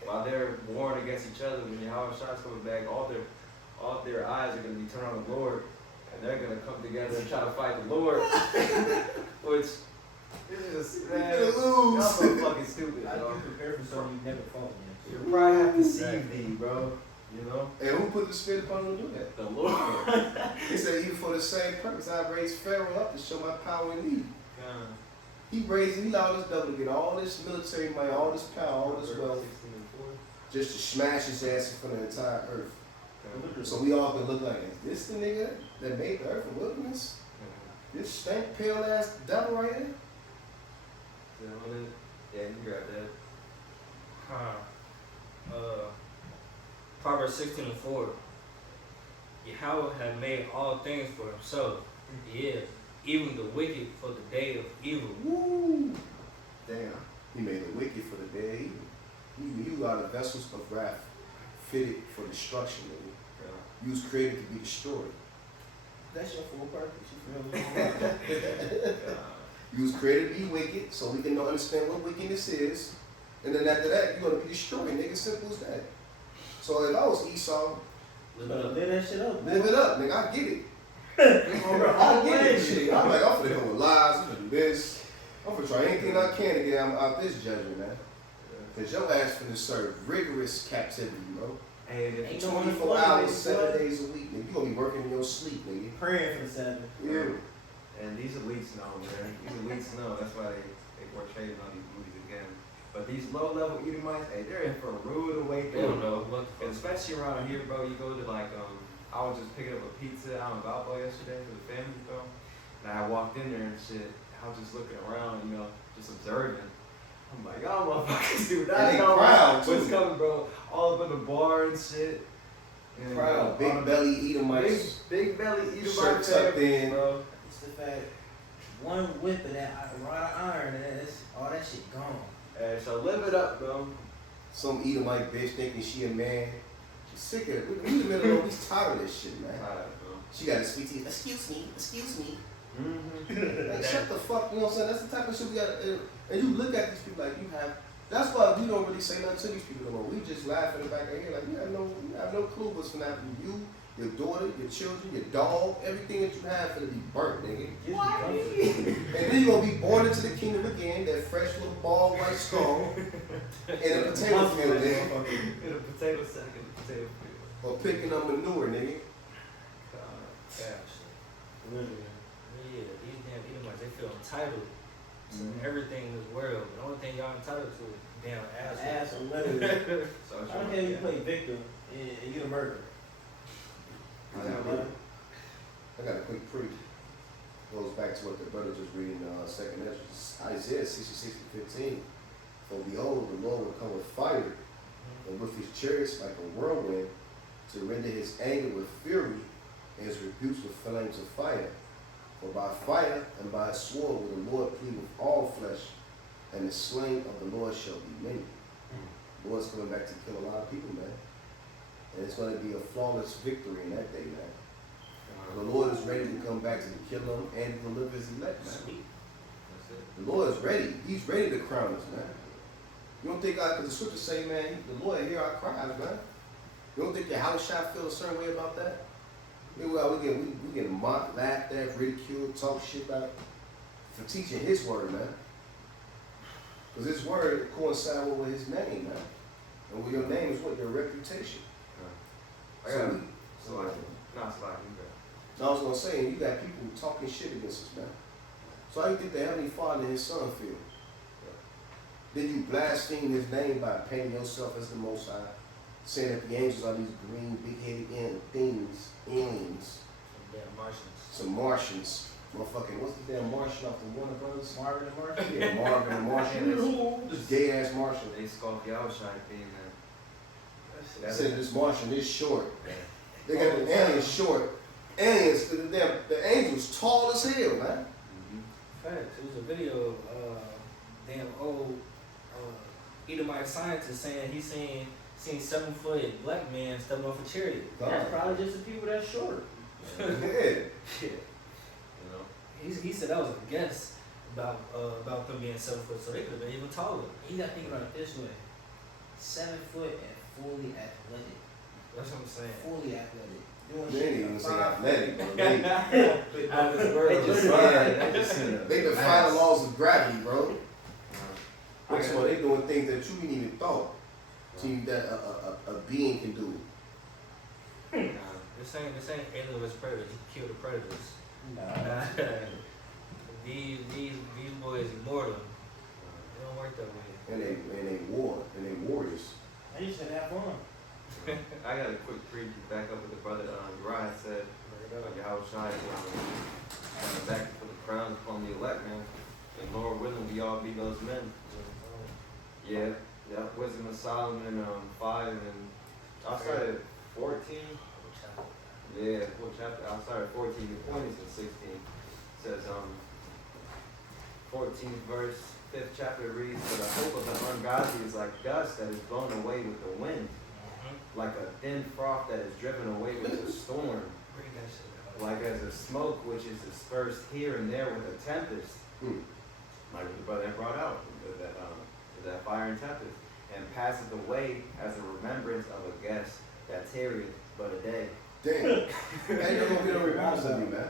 while they're warring against each other, when Yahweh Shai's coming back, all their eyes are going to be turned on the Lord, and they're going to come together and try to fight the Lord, which is just, man, You're gonna y'all lose. so fucking stupid, How do bro. you prepare for something you never fought against? You probably have to deceive thee, bro, you know? And who put the spirit upon him to do that? The Lord. He said, even for the same purpose, I raised Pharaoh up to show my power in thee. God. He allowed this devil to get all this military money, all this power, all this wealth, 16 and 4. just to smash his ass in front of the entire earth. Okay. So we all can look like, is this the nigga that made the earth a wilderness? This stank, pale ass devil right here? Yeah, you grab that. Proverbs 16 and 4. Yahweh had made all things for himself. Yeah, even the wicked for the day of evil. Woo! Damn. He made the wicked for the day of evil. You are the vessels of wrath, fitted for destruction, nigga. You was created to be destroyed. That's your full purpose. You feel me? You was created to be wicked, so we can understand what wickedness is. And then after that, you're gonna be destroyed, nigga. Simple as that. So if I was Esau, You better live that shit up. live it up, nigga. I get it. I get it. Shit. I'm like, I'm finna come with lies. I'm gonna do this. I'm gonna try anything I can to get out this judgment, man. Cause your ass finna serve rigorous captivity, bro. Hey, if Ain't you no 24 unemployment, hours, boy. 7 days a week, nigga. You gonna be working in your sleep, nigga. Praying for the Sabbath. Yeah. And these elites know, man. These elites know. That's why they portray on these movies again. But these low-level Edomites, hey, they're in for a rude awakening. They don't know what the And fuck. especially around here, bro. You go to like, I was just picking up a pizza out in Valpo yesterday for the family, bro. And I walked in there and shit. I was just looking around, you know, just observing. I'm like, y'all motherfuckers do And not they know proud, what's too. coming, bro. All up in the bar and shit. And, Proud, all big the belly Edomites. big belly Edomite Shirt tucked families, in. bro. It's the fact, one whip of that rod of iron, and that's all that shit gone. Hey, so live it up, bro. Some Edomite bitch thinking she a man. She's sick of it. We in the middle of we tired of this shit, man. Alright, bro. She got to speak to you. Excuse me. Mm-hmm. Like, shut the fuck, you know what I'm saying? That's the type of shit we got to, and you look at these people like you have, that's why we don't really say nothing to these people no more. We just laugh in the back of our head like, you have no clue what's going to happen to you, your daughter, your children, your dog, everything that you have going to be burnt, nigga. And then you're going to be born into the kingdom again, that fresh little ball white skull, in a potato field, nigga. In a potato sack in a potato field. Or picking up manure, nigga. Gosh. Literally. Yeah, these damn Edomites, they feel entitled to Mhm. everything in this world. The only thing y'all entitled to is damn ass. Ass or literally. So it's I don't care if you play victim and get a murder. I got a quick proof. Goes back to what the brother just reading, second Ezra, Isaiah 66:15. For behold, the Lord will come with fire, and with his chariots like a whirlwind, to render his anger with fury, and his rebukes with flames of fire. For by fire and by a sword will the Lord plead with all flesh, and the slain of the Lord shall be many. The Lord's coming back to kill a lot of people, man. And it's going to be a flawless victory in that day, man. The Lord is ready to come back to kill them and deliver his elect, man. Sweet. That's it. The Lord is ready. He's ready to crown us, man. You don't think because the scriptures say, man, the Lord hear our cries, man. You don't think your house shall feel a certain way about that? We get mocked, laughed at, ridiculed, talk shit about for teaching his word, man. Because his word coincides with his name, man. And with your name is what? Your reputation. I So got we- not slacking, I was gonna say, you got people talking shit against us, man. So how you think the Heavenly Father and his Son feel? Then you blaspheme his name by painting yourself as the Most High, saying that the angels are these green, big-headed things, aliens, Some damn Martians. some Martians. Motherfucking, what's the damn Martian off the Warner Brothers? Marvin and Martin. Yeah, Marvin the Martian. This gay-ass Martian. They scoff Yahushua being They said this Martian is short. They got the aliens short. Aliens, the angels tall as hell, man. Facts. It was a video of damn old Edomite scientist saying he's seen 7-foot black man stepping off a chariot. That's probably just the people that's short. Yeah. Yeah. You know? He said that was a guess about them being 7 foot, so they could have been even taller. You gotta think about it this way. 7 foot and fully athletic. That's what I'm saying. Fully athletic. Doing They shit didn't even at say 5 athletic, bro. Out of this world. They just- They defy the laws of gravity, bro. That's why they doing things that you didn't even thought. To you that a being can do. This ain't Alien vs Predators. You kill the predators. Nah. These boys immortal. They don't work that way. And they warriors. I just said have fun. I got a quick preview back up with the brother Uriah said Yahushua is back for the crowns upon the elect, man. And Lord willing, we all be those men. Yeah, Wisdom of Solomon 5 and I started at 14. Yeah, full chapter. I started 14. The point is in 16. It says 14th verse, 5th chapter reads, "For the hope of the ungodly is like dust that is blown away with the wind, like a thin froth that is driven away with the storm, Bring that shit out. like as a smoke which is dispersed here and there with a tempest." Like the brother brought out that fire and tempest, and passeth away as a remembrance of a guest that tarrieth but a day. Damn. Ain't gonna be no remembrance of you, man.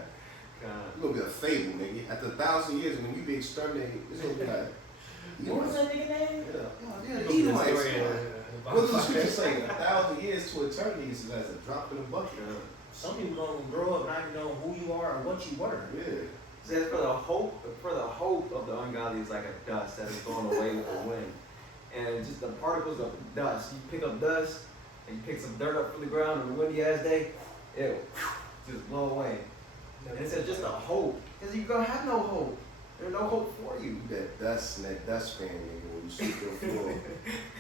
Kinda. You're gonna be a fable, nigga. After 1,000 years, when you be exterminated, it's gonna be like, What was that nigga name? yeah, The Edomites. story in the What does the scripture say? 1,000 years to eternity is as a drop in a bucket. Some people don't grow up not even knowing who you are or what you were. Yeah. It says for the hope of the ungodly is like a dust that is thrown away with the wind. And just the particles of dust. You pick up dust and you pick some dirt up from the ground on a windy ass day, it'll just blow away. And it says just a hope. Because you're gonna have no hope. There's no hope for you. That dust and that dust fan, nigga, when you sweep your floor,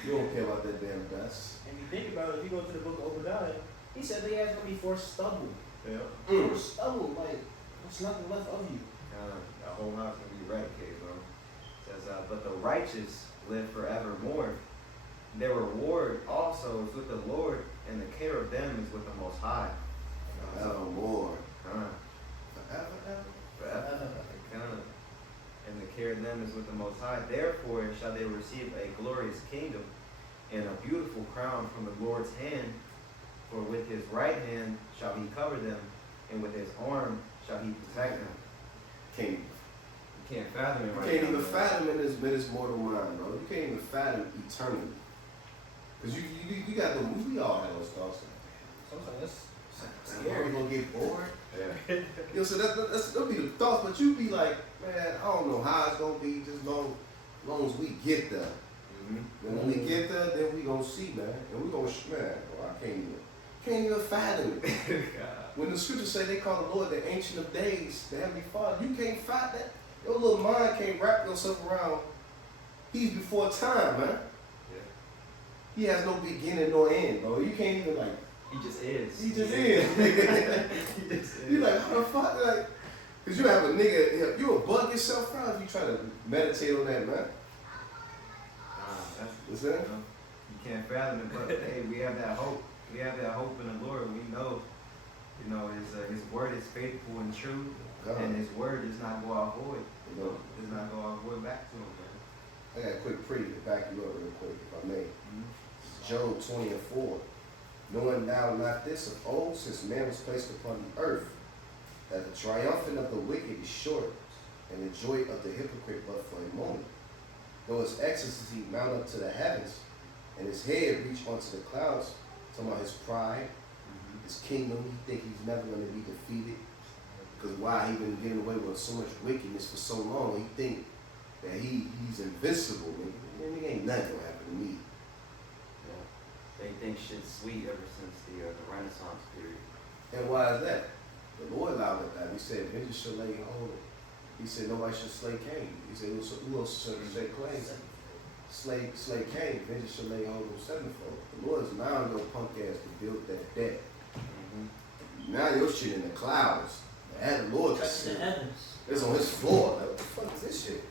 you don't care about that damn dust. And you think about it, if you go to the book of Obadiah, he said they asked gonna be for stubble. Yeah. For stubble, like what's nothing left of you. The whole house gonna be eradicated, bro. It says, but the righteous live forevermore. Their reward also is with the Lord, and the care of them is with the Most High. Forevermore. Uh, Forever, ever. forever. And the care of them is with the Most High. Therefore shall they receive a glorious kingdom and a beautiful crown from the Lord's hand. For with his right hand shall he cover them, and with his arm shall he protect them. Can't, You can't fathom it you right can't now, even bro. fathom in this mortal mind, bro. You can't even fathom eternity. Because you got the, we all have those thoughts. Sometimes that's Are we gonna get bored? Yeah. You know, so that'll be the thoughts, but you be like, man, I don't know how it's gonna be, just long as we get there. Mm-hmm. And when we get there, then we gonna see, man, and we gonna, man, bro, I can't even fathom it. When the scriptures say they call the Lord the Ancient of Days, the Heavenly Father, you can't fight that. Your little mind can't wrap yourself around. He's before time, man. Yeah. He has no beginning nor end, bro. You can't even like. He just is. He just is. He just is. You like, how the fuck, like, cause you have a nigga, you a bug yourself out if you try to meditate on that, man. That's, What's you that? know, you can't fathom it, but hey, we have that hope. We have that hope in the Lord. We know, His word is faithful and true, God. and His word does not go out void. You know, Does not go out void back to Him, man. I got a quick pretty to back you up real quick, if I may. Mm-hmm. Job 20:4. Knowing thou not this of old, since man was placed upon the earth, that the triumphant of the wicked is short, and the joy of the hypocrite but for a moment. Though his excellency mount up to the heavens, and his head reach onto the clouds, talking about his pride, his kingdom, he think he's never going to be defeated. Because why he been getting away with so much wickedness for so long, he think that he's invincible. Nigga, ain't nothing gonna happen to me. Yeah. They think shit's sweet ever since the Renaissance period. And why is that? The Lord allowed it that. He said, vengeance shall lay hold. He said, nobody should slay Cain. He said, who else should slay Cain? Slay Cain, vengeance shall lay hold of sevenfold. The Lord's allowing your punk ass to build that debt. Mm-hmm. Now your shit in the clouds. The Lord Touch just the heavens. it's on his floor. Like, what the fuck is this shit?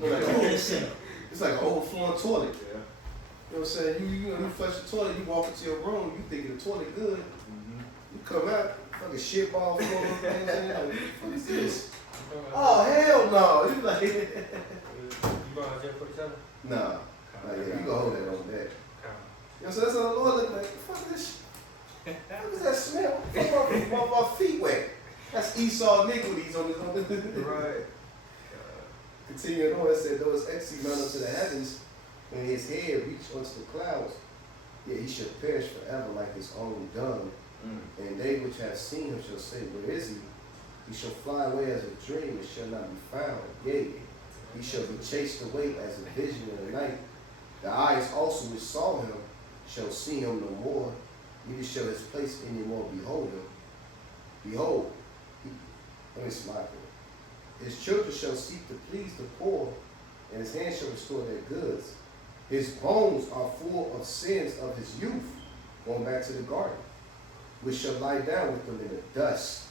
Look like it's like an overflowing toilet. Yeah. You know what I'm saying? You flush the toilet, you walk into your room, you thinking the toilet good. Mm-hmm. You come out, fucking shit ball full of things in there. Like, what the fuck is this? Oh, hell no. You like, You brought out your quick seven? nah. Like, yeah, you can hold that on that. Count. You know, so that's what the Lord look like. What the fuck is this shit? What is that smell? What the fuck my feet wet? That's Esau iniquities on this. Right. Continuing on, it said, though his excellency mount up to the heavens, and his head reach unto the clouds, yet he shall perish forever like his own dung. Mm. And they which have seen him shall say, where is he? He shall fly away as a dream, and shall not be found. Yea, he shall be chased away as a vision in the night. The eyes also which saw him shall see him no more, neither shall his place any more behold him. Behold, let me slide it. His children shall seek to please the poor, and his hand shall restore their goods. His bones are full of sins of his youth, going back to the garden, which shall lie down with him in the dust.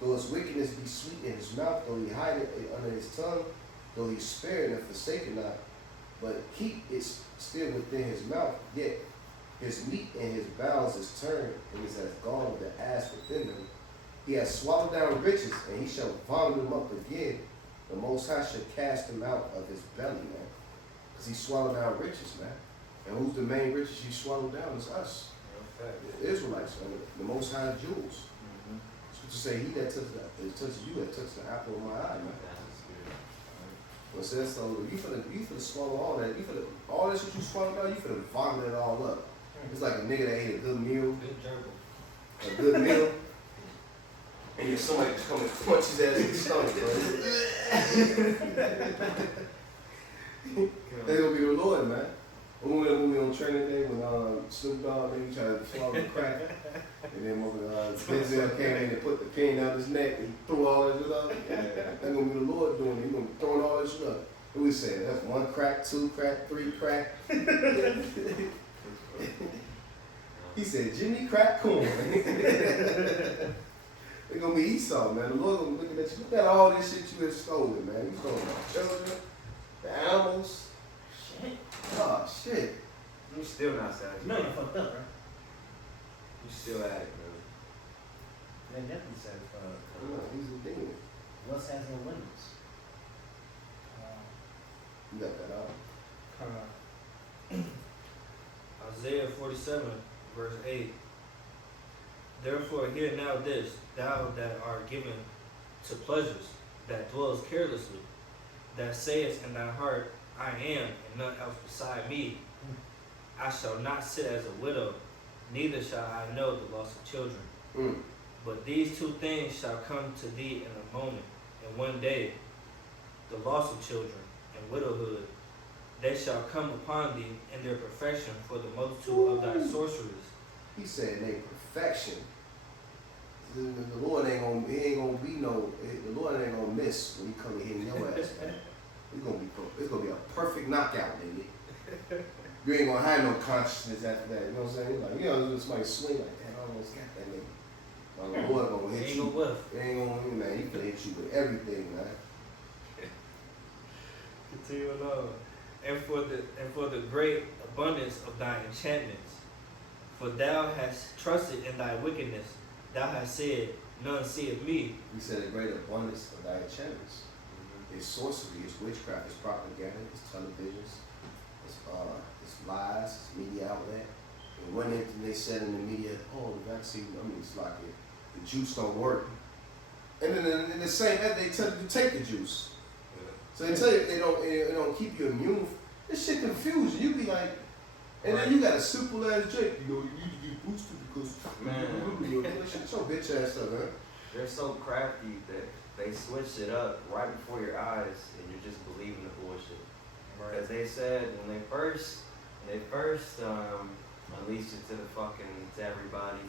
Though his wickedness be sweet in his mouth, though he hide it under his tongue, though he spare it and forsake it not, but keep it still within his mouth, yet his meat and his bowels is turned, and is as gone of the ass within them. He has swallowed down riches, and he shall vomit them up again. The Most High shall cast him out of his belly, man. Because he swallowed down riches, man. And who's the main riches he swallowed down? Is us. The Israelites, man. The Most High jewels. Mm-hmm. So to say, he that touches you, that touches the apple of my eye, man. That's good. When said so, you finna swallow all that. All that shit you swallow down, you finna vomit it all up. It's like a nigga that ate a good meal, Good gerbil. a good meal, and then somebody just come and punch his ass in the stomach, bro. They gonna be the Lord, man. When we on training day, when Snoop Dogg, nigga tried to swallow the crack, and then Denzel came in and put the pin down his neck and threw all that shit up. Yeah, that's gonna be the Lord doing it. He gonna be throwing all that shit up. What we said? That's 1 crack, 2 crack, 3 crack. He said, Jimmy crack corn. They gonna be Esau, man. The Lord gonna be looking at you. Look at all this shit you have stolen, man. You stole my children, the animals. Shit. Oh shit. You still not satisfied. You know you fucked up, right? You still at it, bro. They definitely satisfied. He's a demon. Lust has no limits. You got that out. Isaiah 47, verse 8. Therefore hear now this, thou that art given to pleasures, that dwells carelessly, that sayest in thy heart, I am, and none else beside me. I shall not sit as a widow, neither shall I know the loss of children. But these 2 things shall come to thee in a moment, in one day, the loss of children and widowhood. They shall come upon thee in their perfection for the multitude of thy sorceries. He said they perfection. The Lord ain't gonna be no. The Lord ain't gonna miss when he come and hit your ass, man. It's gonna be a perfect knockout, nigga. You ain't gonna have no consciousness after that. You know what I'm saying? Like, somebody swing like that. I almost got that nigga. Like, the Lord gonna hit Ain't you. no whiff. It ain't gonna, man. He can hit you with everything, man. Continue on. And for the great abundance of thy enchantments, for thou hast trusted in thy wickedness, thou hast said, none seeth me. He said a great abundance of thy enchantments. It's sorcery, it's witchcraft, it's propaganda, it's televisions, it's lies, it's media outlet. And one thing they said in the media, oh, the vaccine, it's like the juice don't work. And then in the same ad, they tell you to take the juice. So they tell you it don't keep you immune. This shit confuse you. You be like, and then you got a simple ass drink. You need to get boosted because shut your bitch ass up, man. They're so crafty that they switch it up right before your eyes, and you're just believing the bullshit. Because they said when they first released it to everybody,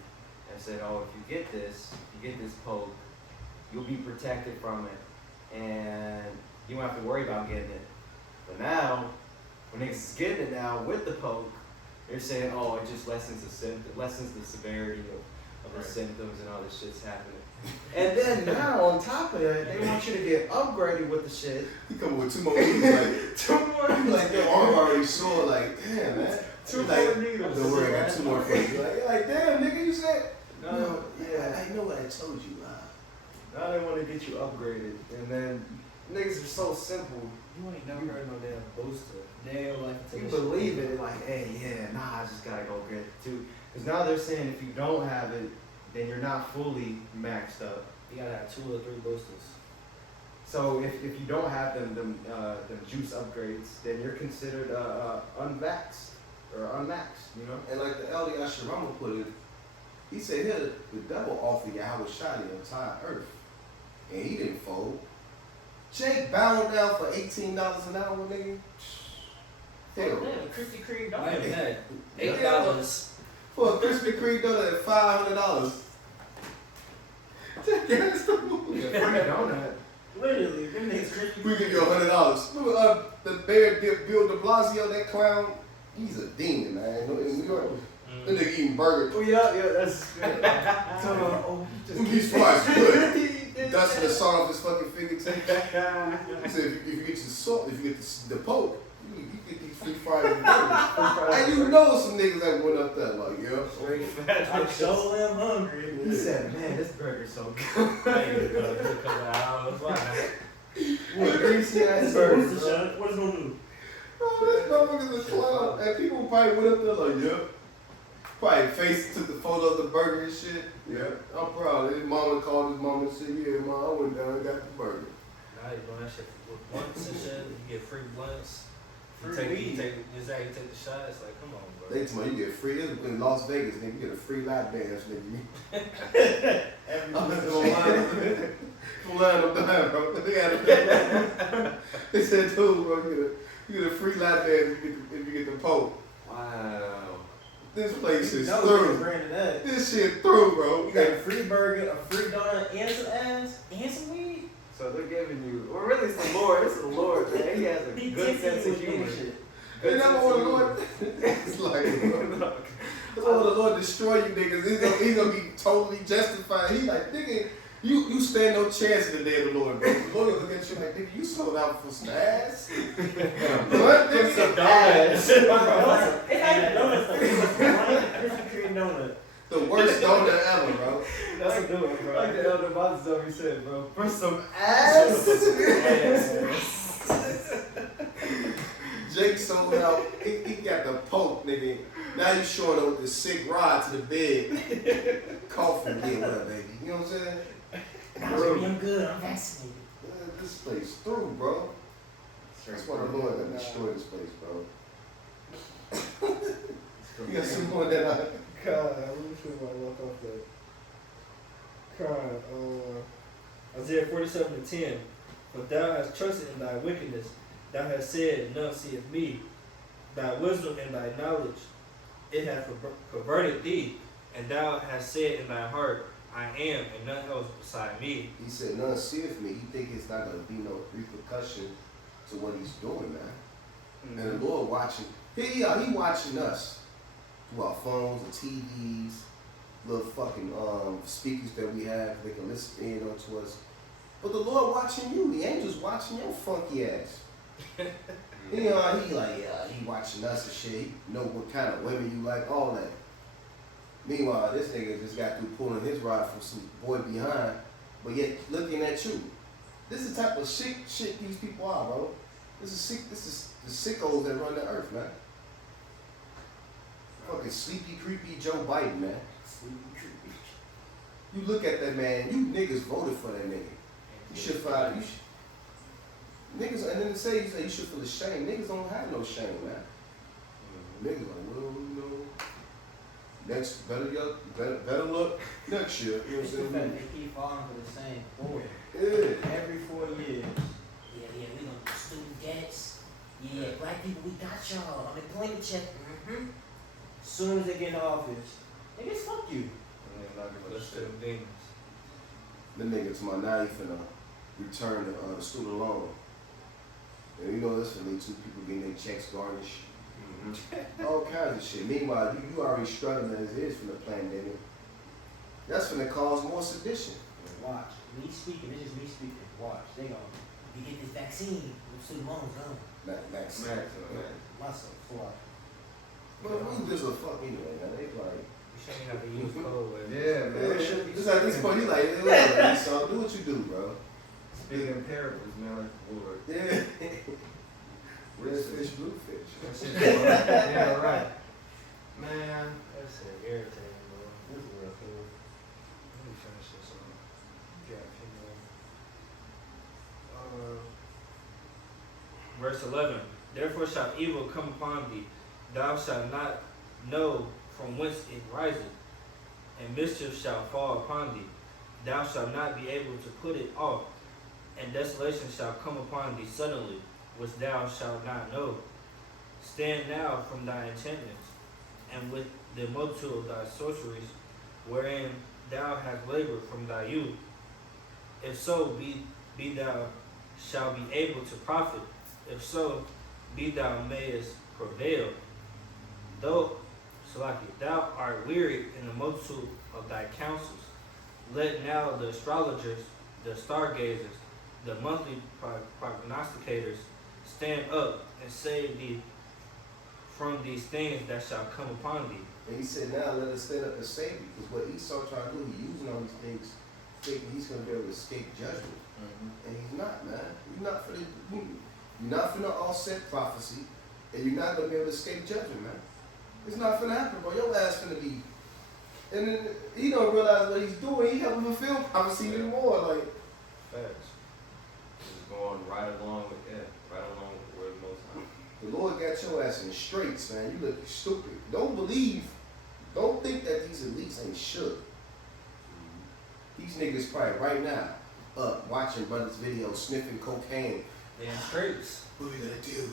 and said, oh, if you get this poke, you'll be protected from it, and you won't have to worry about getting it. But now, when niggas is getting it now with the poke, they're saying, oh, it just lessens the severity of the symptoms and all this shit's happening. And then now, on top of that, they want you to get upgraded with the shit. He come with 2 more needles, like 2 more. like your arm already sore, like damn, man. 2 like, more needles. Don't worry, I got 2 more for you. Like damn, nigga, you said. No, Yeah, I know what I told you. Now they want to get you upgraded, and then niggas are so simple. You ain't never heard no damn booster. They like to You believe it, like, hey, yeah, nah, I just gotta go get it too. Because now they're saying if you don't have it, then you're not fully maxed up. You gotta have 2 or 3 boosters. So if you don't have them juice upgrades, then you're considered unvaxxed or unmaxed, you know? And like the elder Yashirama put it, he said, here, the devil offered Yahweh Shai the entire earth. And he didn't fold. Jake bowing down for $18 an hour, nigga. Hell. Yeah, Krispy Kreme Wait a donut. minute. Yeah. $8. For a Krispy Kreme donut at $500. That's the movie. Free donut. Literally, them niggas Krispy We give you $100. Remember the Mayor Bill de Blasio, that clown? He's a demon, man. In New York, that nigga eating burgers. Oh yeah, that's good. He's fries good. Dusting the salt off his fucking fingertips. He said if you get the salt, if you get the poke, you get these free fries and burgers. And you know some niggas that went up there like, yeah. I'm so damn hungry. He said, man, this burger's so good. What greasy ass What's burgers. the shot? What is gonna do? Oh, this motherfucker's a clown. And people probably went up there like, yeah. Probably took the photo of the burger and shit. Yeah, I'm proud. His mama called his mama and said, yeah, mom, I went down and got the burger. Now you doing that shit for with blunts and shit. You get free blunts. You Free take, weed. exactly, you take the shots. Like, come on, bro. They tell me you get free, in Las Vegas, nigga, you get a free lap dance, nigga. Every I'm just week. gonna line them down, bro. They got it. They said, dude, bro, you get a free lap dance if you get the poke. Wow. This place is No, through. branded that. This shit through, bro. You got a free burger, a free donut, and some ass, and some weed. So they're giving you, well, really, it's the Lord. It's the Lord, man. He has a He good tipped sense you of with humor. that shit. They never want the Lord. It's like, that's why the Lord destroy you niggas. He's gonna be totally justified. He like, nigga, you stand no chance in the day of the Lord, bro. The Lord will look at you like, nigga, you sold out for some ass. What, nigga? Some donuts. It's not even donuts though. It's a Krispy Kreme donut. The worst donut ever, bro. That's a good one, bro. Like the elder Monticelli said, bro. For some ass. Jake sold out. He got the poke, nigga. Now you showing up with the sick rod to the bed. Coughing, yeah, what up, baby? You know what I'm saying? Baby, I'm good. I'm vaccinated. This place through, bro. That's why the Lord done destroy this place, bro. You got some more that I. God, let me see if I walk off that. God, Isaiah 47:10. For thou hast trusted in thy wickedness, thou hast said, none seeth me. Thy wisdom and thy knowledge, it hath perverted thee, and thou hast said in thy heart, I am, and none else beside me. He said, none seeth me. He think it's not going to be no repercussion to what he's doing, man. And the Lord watching. He watching us through our phones, the TVs, little fucking speakers that we have. They can listen in onto us. But the Lord watching you. The angels watching your funky ass. You know, he like, yeah, he watching us and shit. He know what kind of women you like, all that. Meanwhile, this nigga just got through pulling his rod from some boy behind, but yet looking at you. This is the type of shit these people are, bro. This is the sickos that run the earth, man. Fucking sleepy, creepy Joe Biden, man. Sleepy, creepy. You look at that man, you niggas voted for that nigga. You should fire, niggas, and then you say you should feel ashamed. Niggas don't have no shame, man. Niggas like, well, you know, next, better luck next year. You know what I'm It's the saying? fact they keep falling for the same boy. Yeah. Every 4 years. Yeah, we gonna do student debts. Yeah, black people, we got y'all. Unemployment check. Mm-hmm. As soon as they get in office, niggas, fuck you. Let's do them demons. The nigga to my now, he finna return the student loan. And you know this finna lead to people getting their checks garnished. All kinds of shit. Meanwhile, you already struggling as it is from the pandemic. That's finna cause more sedition. Watch. Me speaking, it's just me speaking. Watch. They gonna You get this vaccine, them student loans gone. Max. myself. Watch. But who gives a fuck anyway, man? They like, You shouldn't have to use code word. Yeah, man. just at this point, he like, hey, whatever, so do what you do, bro. Speaking in parables, man, like the Lord. Yeah. Red fish, blue fish. That's it, bro. Yeah, right. Man. That's irritating, bro. This is real cool. Let me finish this one. Got a few more. Verse 11. Therefore shall evil come upon thee. Thou shalt not know from whence it riseth, and mischief shall fall upon thee. Thou shalt not be able to put it off, and desolation shall come upon thee suddenly, which thou shalt not know. Stand now from thy enchantments, and with the multitude of thy sorceries, wherein thou hast labored from thy youth. If so, be thou shalt be able to profit. If so, be thou mayest prevail. Though, Salaki, thou art weary in the multitude of thy counsels, let now the astrologers, the stargazers, the monthly prognosticators stand up and save thee from these things that shall come upon thee. And he said, now let us stand up and save you. Because what Esau trying to do, he's using all these things, thinking he's going to be able to escape judgment. And he's not, man. You're not finna offset prophecy, and you're not going to be able to escape judgment, man. It's not finna happen, bro. Your ass finna be. And then he don't realize what he's doing. He helping fulfill prophecy even more. Like, Facts. It's going right along with the word of the Most High. The Lord got your ass in the straights, man. You look stupid. Don't think that these elites ain't shook. These niggas probably right now up watching brothers' videos, sniffing cocaine. They in straights. What we gonna do?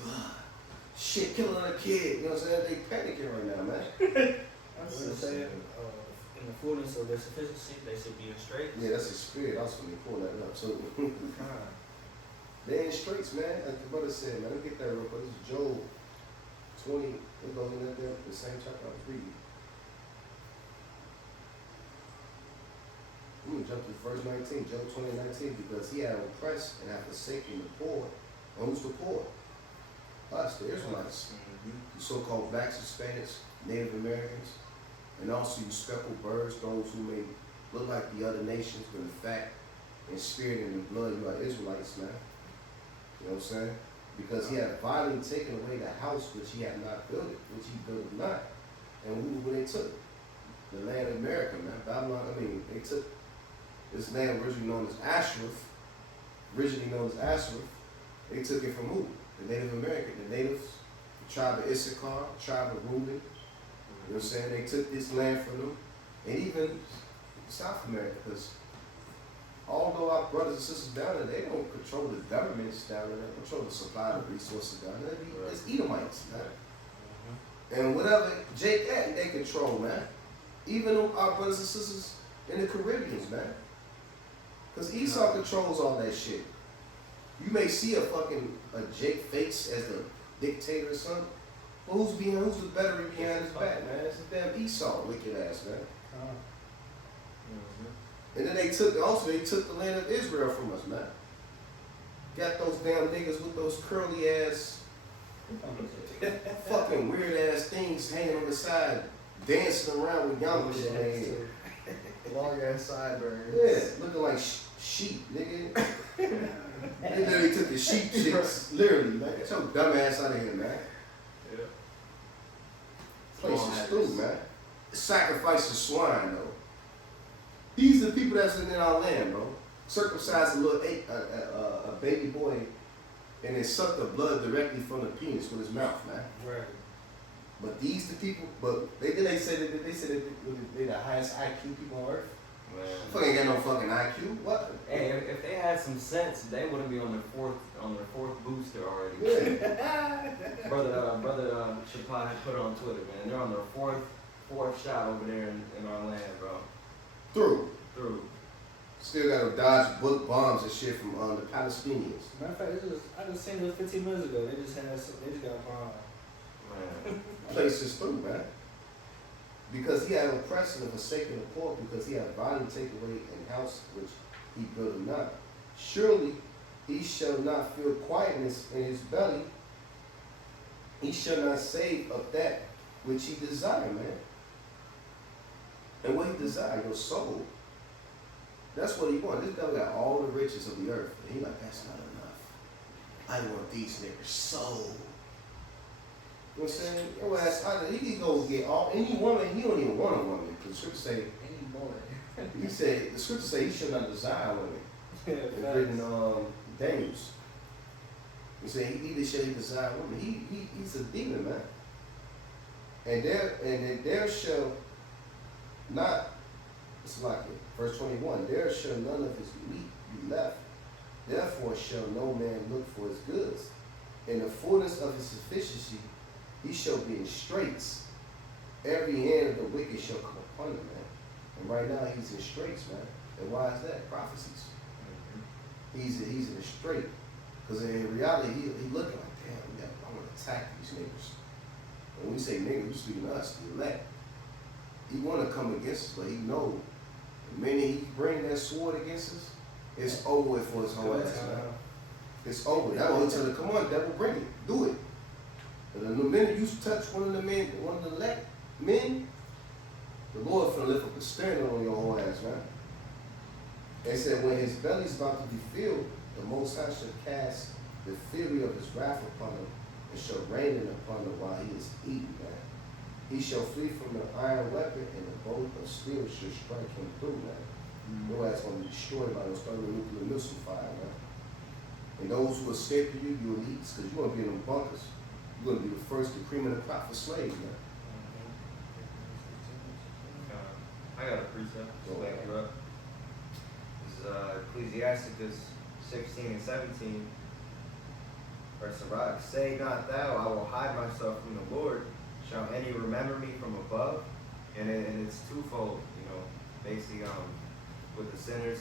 Shit, kill another kid. You know what I'm saying? They panicking right now, man. I'm just saying, In the fullness of their sufficiency, they should be in straights. Yeah, that's a spirit. I was gonna pull that up. So they in straights, man. Like the brother said, man. Look at that real quick. This is Job 20. It goes in there, the same chapter I was reading. I'm gonna jump to verse 19, Job 20:19, because he had oppressed and had forsaken the poor. And who's the poor? Us, the Israelites. The so-called blacks, Hispanics, Native Americans, and also you speckled birds, those who may look like the other nations, but in fact, in spirit and in blood, you are Israelites, man. You know what I'm saying? Because he had violently taken away the house which he had not built it, which he built not. And who they took? The land of America, man. Babylon, they took this land originally known as Ashereth, they took it from who? The Native American, the natives, the tribe of Issachar, the tribe of Reuben. You know what I'm saying? They took this land from them. And even South America, because although our brothers and sisters down there, they don't control the governments down there, they control the supply of resources down there. It's Edomites, man. And whatever Jake at, they control, man. Even our brothers and sisters in the Caribbeans, man. Because Esau controls all that shit. You may see a Jake face as the dictator or something. But who's the better behind his back, man? It's a damn Esau, wicked ass, man. And then they took the land of Israel from us, man. Got those damn niggas with those curly ass, fucking weird ass things hanging on the side, dancing around with young shit in their head. long ass sideburns. Yeah, looking like sheep, nigga. They literally took the sheep chicks, literally, man. Get your dumb ass out of here, man. Yeah. Place is stupid, man. Sacrifice of swine, though. These are the people that's in our land, bro. Circumcise a little a baby boy, and then suck the blood directly from the penis with his mouth, man. Right. But these the people. But they said that they're the highest IQ people on earth. Man. Fucking got no fucking IQ. What? Hey, if they had some sense, they wouldn't be on their fourth booster already. Yeah. Brother Chapai had put it on Twitter, man. They're on their fourth shot over there in our land, bro. Through. Through. Still gotta dodge book bombs and shit from the Palestinians. Matter of fact, I just seen this 15 minutes ago. They just got bombed. Man. Places through, man. Because he had oppressed and forsaken the poor, because he had violently taken away an house which he built not. Surely he shall not feel quietness in his belly. He shall not save of that which he desired, man. And what he desired, your soul. That's what he wanted. This guy got all the riches of the earth. And he like, that's not enough. I want these niggas' soul. You know what I'm saying? Your ass, he can go get any woman. He don't even want a woman. Because the scripture say, the scripture say he should not desire women. It's written Daniels. He said he either shall he desire women. He's a demon, man. And there shall not, it's like it, verse 21, there shall none of his meat be left. Therefore shall no man look for his goods. In the fullness of his sufficiency, he shall be in straits. Every hand of the wicked shall come upon him, man. And right now he's in straits, man. And why is that? Prophecies. He's in a strait. Because in reality, he looking like, damn, I want to attack these niggas. And when we say niggas, we speaking to us, the elect. He want to come against us, but he know the minute he bring that sword against us, it's over with for his whole ass, man. It's over. That's why he tell her, come on, devil, bring it. Do it. But the minute you touch one of the elect men, the Lord finna lift up a standard on your whole ass, man. They said when his belly's about to be filled, the Most High shall cast the fury of his wrath upon him, and shall rain it upon him while he is eating, man. He shall flee from the iron weapon, and the bolt of steel shall strike him through, man. Your ass gonna be destroyed by those thermonuclear missile fire, man. And those who escape to you, you elites, because you're going to be in them bunkers. You're going to be the first, the cream of the crop for slaves, man. I got a precept to back you up. This is Ecclesiasticus 16 and 17. Verse Sirach, say not thou, I will hide myself from the Lord. Shall any remember me from above? And it's twofold, you know, basically with the sinners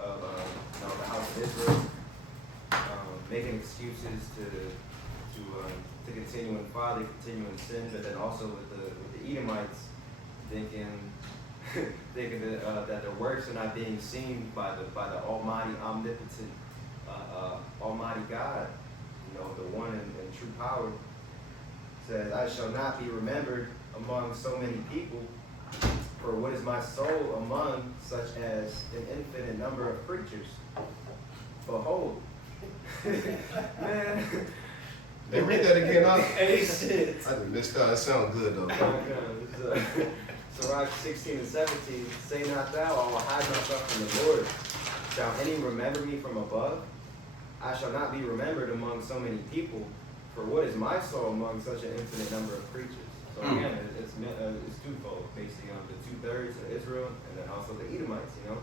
of the house of Israel, making excuses to continue in folly, continue in sin, but then also with the Edomites, thinking that their works are not being seen by the Almighty, omnipotent, Almighty God, you know, the one in true power. Says, I shall not be remembered among so many people, for what is my soul among such as an infinite number of creatures? Behold, man. Hey, read that again, huh? Hey, shit. I just missed out. It sounds good, though. Sirach 16 and 17, say not thou, I will hide myself from the Lord. Shall any remember me from above? I shall not be remembered among so many people, for what is my soul among such an infinite number of creatures? So again, it's twofold, basically on the 2/3 of Israel, and then also the Edomites, you know?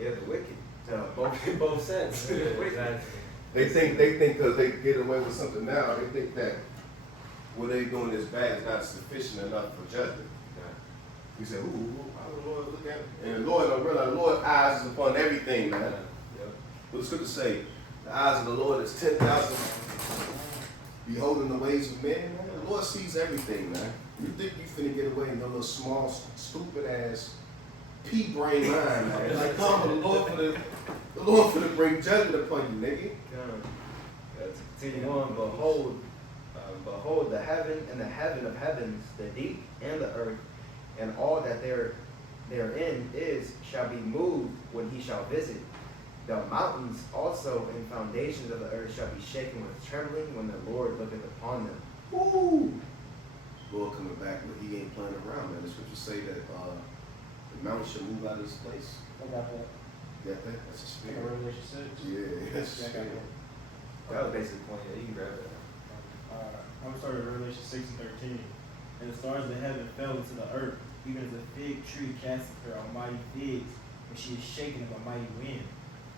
Yeah, the wicked. Both sense. Exactly. They think because they get away with something now, they think that what they doing is bad is not sufficient enough for judgment. We say, ooh, how the Lord look at it? And the Lord don't realize the Lord's eyes is upon everything, man. Yep. What the scripture say? The eyes of the Lord is 10,000 beholding the ways of men, man. The Lord sees everything, man. You think you finna get away in your little small, stupid ass pea brain mind, man. Like, come, the Lord finna bring judgment upon you, nigga. Continue on, behold the heaven and the heaven of heavens, the deep and the earth, and all that therein is shall be moved when he shall visit. The mountains also and foundations of the earth shall be shaken with trembling when the Lord looketh upon them. Woo! Lord coming back, but he ain't playing around, man. The scriptures say that the mountain should move out of this place. I got that. You got that? That's a spirit. Revelation 6. Yeah, that's a Yeah, I got spirit. that. That was basically the point. Yeah, you can grab it. I'm gonna start with Revelation 6 and 13. And the stars of the heaven fell into the earth, even as a fig tree casteth her almighty figs, when she is shaken of a mighty wind.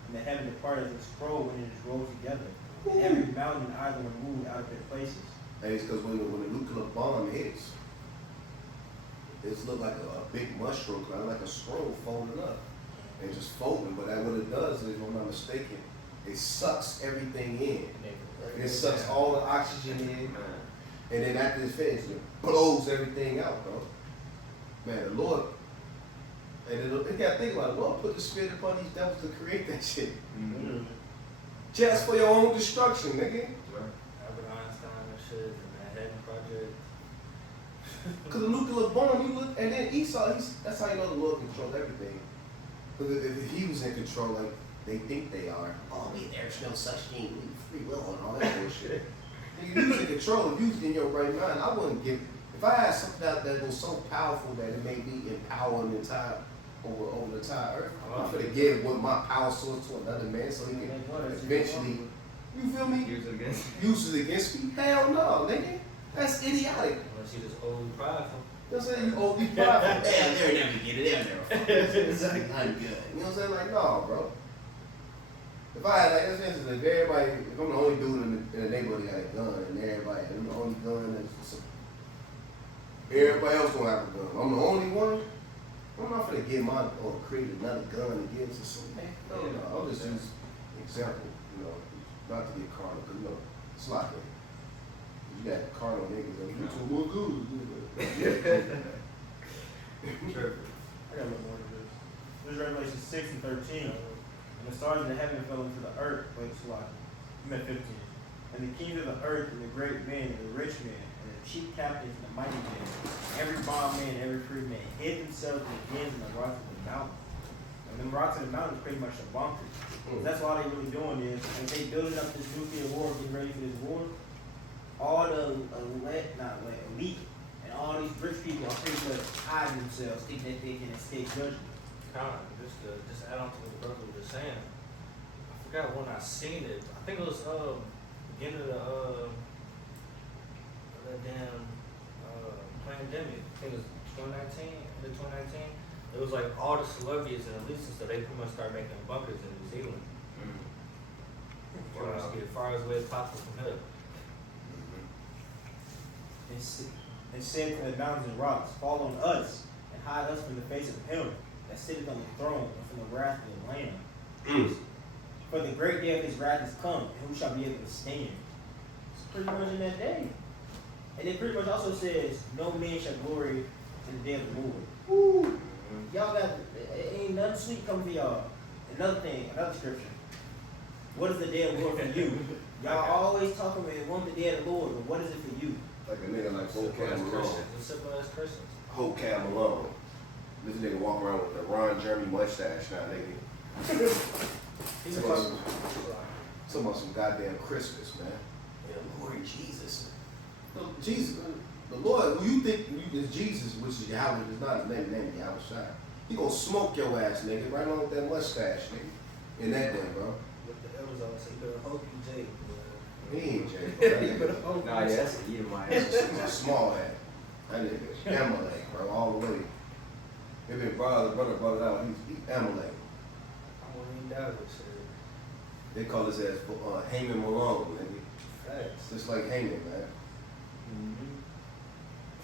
And the heaven departed as a scroll when it is rolled together. And every mountain and island were moved out of their places. And it's because when the nuclear bomb hits, it's look like a big mushroom, kind of like a scroll folded up. And just folding, but that what it does is, if I'm not mistaken, it sucks everything in. It sucks all the oxygen in, and then after it's finished, it blows everything out, bro. Man, the Lord, and you gotta think about it, the Lord put the spirit upon these devils to create that shit. Mm-hmm. Just for your own destruction, nigga. Albert Einstein and shit, the Manhattan Project. Because the nuclear bomb, you look, and then Esau, that's how you know the Lord controls everything. Because if he was in control, like they think they are, oh, wait, there's no such thing, we free will and all that bullshit. If you was in control, if you was in your right mind, I wouldn't give, if I had something out that was so powerful that it made me empowering the entire, over the entire earth, I'm not gonna give what my power source to another man so he can eventually, you feel me? Use it against me? Hell no, nigga. That's idiotic. Unless you just overly prideful. You know what I'm saying? You overly prideful. Damn, they'll never get it. They'll never it's like, I'm good. You know what I'm saying? Like, no, bro. If I had, like, this instance, if everybody, if I'm the only dude in the neighborhood that got a gun, and everybody, I'm the only gun that's, everybody else gonna have a gun. I'm the only one. I'm not gonna get my, or create another gun and give it to somebody. No, I'll just use example, you know, not to get carnal, because, you know, it's like that. You got carnal niggas that you two more good. I got a little more to this. This is Revelation 6 and 13. And the stars of the heaven fell into the earth, wait, Salaki. I'm at 15. And the kings of the earth, and the great men, and the rich men, and the chief captains, and the mighty men, every bondman, and every free man, hid themselves in the dens and the rocks of the mountain. And the rocks of the mountain is pretty much a bunker. That's all they really doing is, and they building up this nuclear war, getting ready for this war. All the elite, and all these rich people are pretty much hiding themselves, thinking that they can escape judgment. Just add on to what the brother was just saying. I forgot when I seen it. I think it was beginning of that damn pandemic. I think it was 2019, the 2019. It was like all the celebrities and elites and stuff. They pretty much started making bunkers in New Zealand. Pretty much to get as far away as possible from here. And said to the mountains and rocks, fall on us and hide us from the face of him that sitteth on the throne and from the wrath of the Lamb. For the great day of his wrath is come, and who shall be able to stand? It's pretty much in that day. And it pretty much also says, no man shall glory in the day of the Lord. Woo! Y'all got, ain't nothing sweet coming for y'all. Another thing, another scripture. What is the day of the Lord for you? Y'all always talking about want the day of the Lord, but what is it for you? Like a nigga like Simple Hope as Malone. Christians. As simple as Christians. Hope Malone. This nigga walk around with a Ron Jeremy mustache now, nigga. He's a Talking fucking. about some goddamn Christmas, man. Yeah, Lord Jesus. No, Jesus, the Lord, when you think it's Jesus, which is Yahweh, is not his name Yahweh Shai. He gonna smoke your ass, nigga, right on with that mustache, nigga. In that day, bro. What the elders always say, you better hope you Jake. He ain't Jay, bro. That You better nigga- hope Nah, you yeah, that's an Edomite. He's a small hat. That nigga Amalek, bro, all the way. If his brother brought it out, he's Amalek. I wouldn't even doubt it. Shit. They call his ass Haman Malone, nigga. Facts. Just like Haman, man.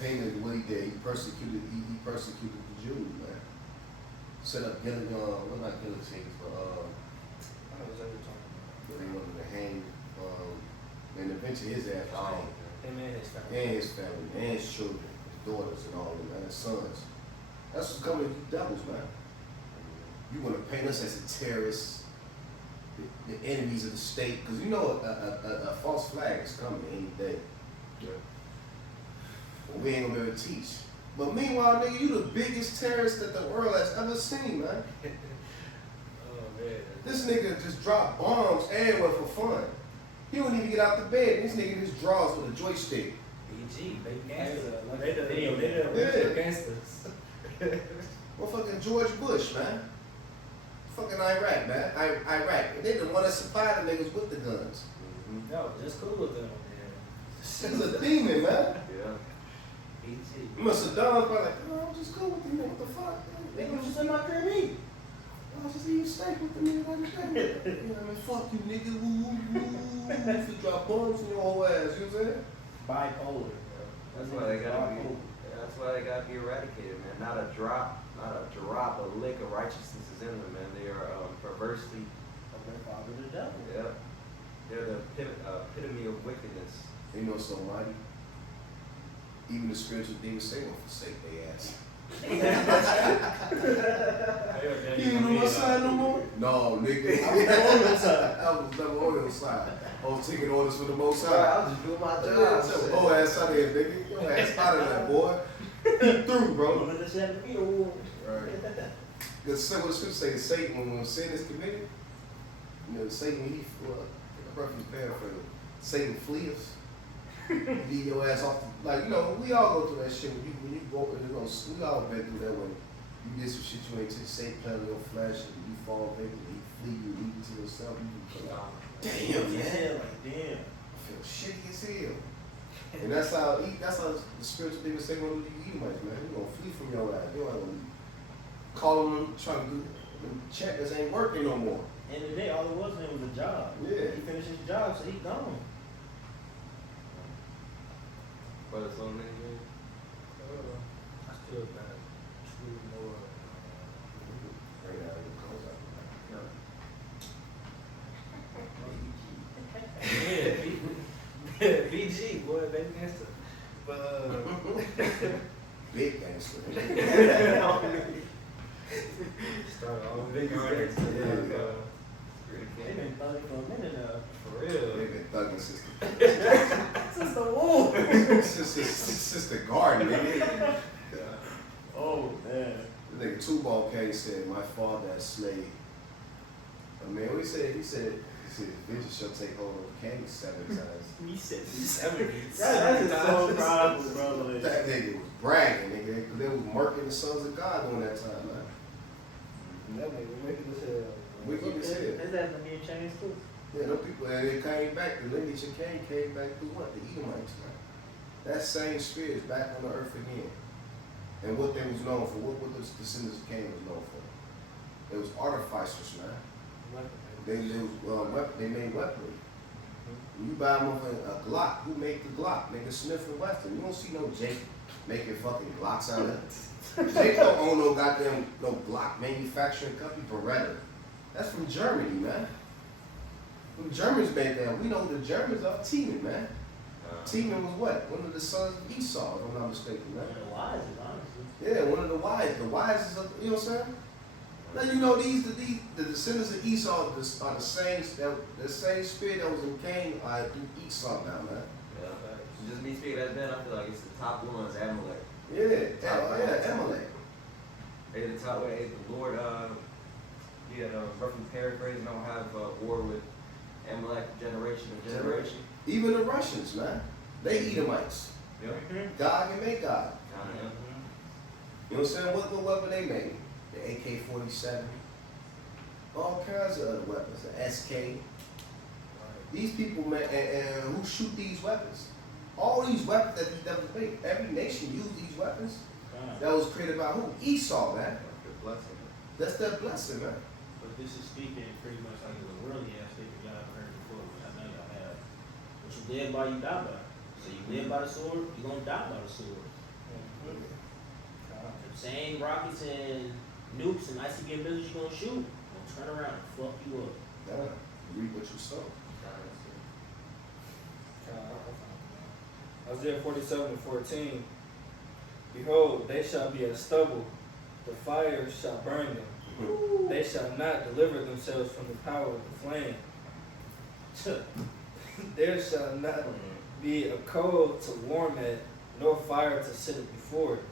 Haman, what he did, he persecuted the Jews, man. Set up well, not guillotines, but I know exactly what you're talking they wanted to hang, and eventually his ass was hanged. Him and his family. And his family, and his children, his daughters and all of them, man, his sons. That's what's coming to you devils, man. You want to paint us as the terrorists, the enemies of the state, because you know a false flag is coming any day. Well, we ain't gonna be able to teach. But meanwhile, nigga, you the biggest terrorist that the world has ever seen, man. Oh man. This nigga just dropped bombs everywhere for fun. He don't even get out the bed. This nigga just draws with a joystick. BG, baby That's gangster. like They the video they the game. original Yeah. gangsters. Motherfucking George Bush, man. Fucking Iraq, man. Iraq. And they the one that supplied the niggas with the guns. No, just cool with them. He's a demon, man. Yeah. BG. Must have done probably like, oh, I'm just cool with them, what the fuck? Nigga was just in my crib eating. I was just eating steak with the nigga like that. You know what I mean? Fuck you, nigga. Woo, woo, woo. If you drop bombs in your whole ass, you know what I'm saying? Bipolar. That's why they gotta be. That's why they gotta be eradicated, man. Not a drop, a lick of righteousness is in them, man. They are perversely. Of their father, the devil. Yeah. They're the epitome of wickedness. You know so mighty. Even the spiritual demons say don't forsake their ass. You ain't on my side no more? No, nigga. I was never on your side. I was never on your side. I was taking orders for the most Sorry, high. I was just doing my Yeah, job. tell your whole ass out of here, nigga. Your ass out of there, boy. Eat through, bro. But the 7 feet of war. Right. Because what the scripture say, Satan, when sin is committed, you know, Satan, he, roughly paraphrasing, Satan flees. Leave your ass off, like, you know, we all go through that shit when you go, we all been through that when you did some shit you ain't to the same plan of your flesh and you fall victim, you flee, you leave it to yourself, you be like, damn, man. Yeah, like damn. I feel shitty as hell. And that's how the spiritual demons say when you Edomites, man. You gonna flee from your ass. You ain't gonna call them, trying to do them checkers ain't working no more. End of the day, all it was man was a job. Yeah. He finished his job, so he gone. But it's on nigga. I still got two more. Right now, it goes out. Yeah, BG, boy, baby gangster. But Big gangster. started all Big gangster. gangster, Yeah, They been thugging for a minute now. for real. They've been thugging since Since the war. since the garden, nigga. Oh man. The nigga Two-Ball came and said, my father has slayed. I mean, what he said? He said, vengeance shall take hold of the king 7 times. He said 70. That's just so prideful, bro. Like, That nigga was bragging, nigga, because they was murking the sons of God during that time, man. that nigga making this hell. Wicked as hell. His ass gonna be in chains too. Yeah, them people, and they came back, the lineage of Cain came back through what? The Edomites, man. That same spirit is back on the earth again. And what they was known for, what the descendants of Cain was known for? It was artificers, man. They made weaponry. When you buy them a Glock, who made the Glock? Nigga Smith and Wesson. You don't see no Jake making fucking Glocks out of it. Jake don't own no goddamn Glock manufacturing company, Beretta. That's from Germany, man. Them Germans made that. We know who the Germans are. Tiemann, man. Tiemann was what? One of the sons of Esau, if I'm not mistaken, man. One of the wisest, honestly. Yeah, one of the wise. The wisest of, you know what I'm saying? Now you know the descendants of Esau are the same spirit that was in Cain through Esau now, man. Yeah. Just me speaking as Ben, I feel like it's the top ones, Amalek. Yeah, Amalek. They the top way. The Lord, roughly paraphrasing, don't have war with Amalek generation to generation. Even the Russians, man. They Edomites. Yep. Gog and Magog. Yeah. You know what I'm saying? What weapon they made? The AK-47. All kinds of other weapons. The SK. These people, man, and who shoot these weapons? All these weapons that these devils make. Every nation used these weapons. That was created by who? Esau, man. Good blessing. That's their blessing, man. But this is speaking pretty much like the worldly aspect that y'all have heard before, which I know y'all have. What you live by, you die by. So you live by the sword, you gonna die by the sword. The same rockets and nukes and ICBM missiles you gonna shoot, gonna turn around and fuck you up. Yeah. You reap what you sow. Isaiah 47:14. Behold, they shall be as stubble, the fire shall burn them. They shall not deliver themselves from the power of the flame. There shall not be a coal to warm it, nor fire to sit it before it.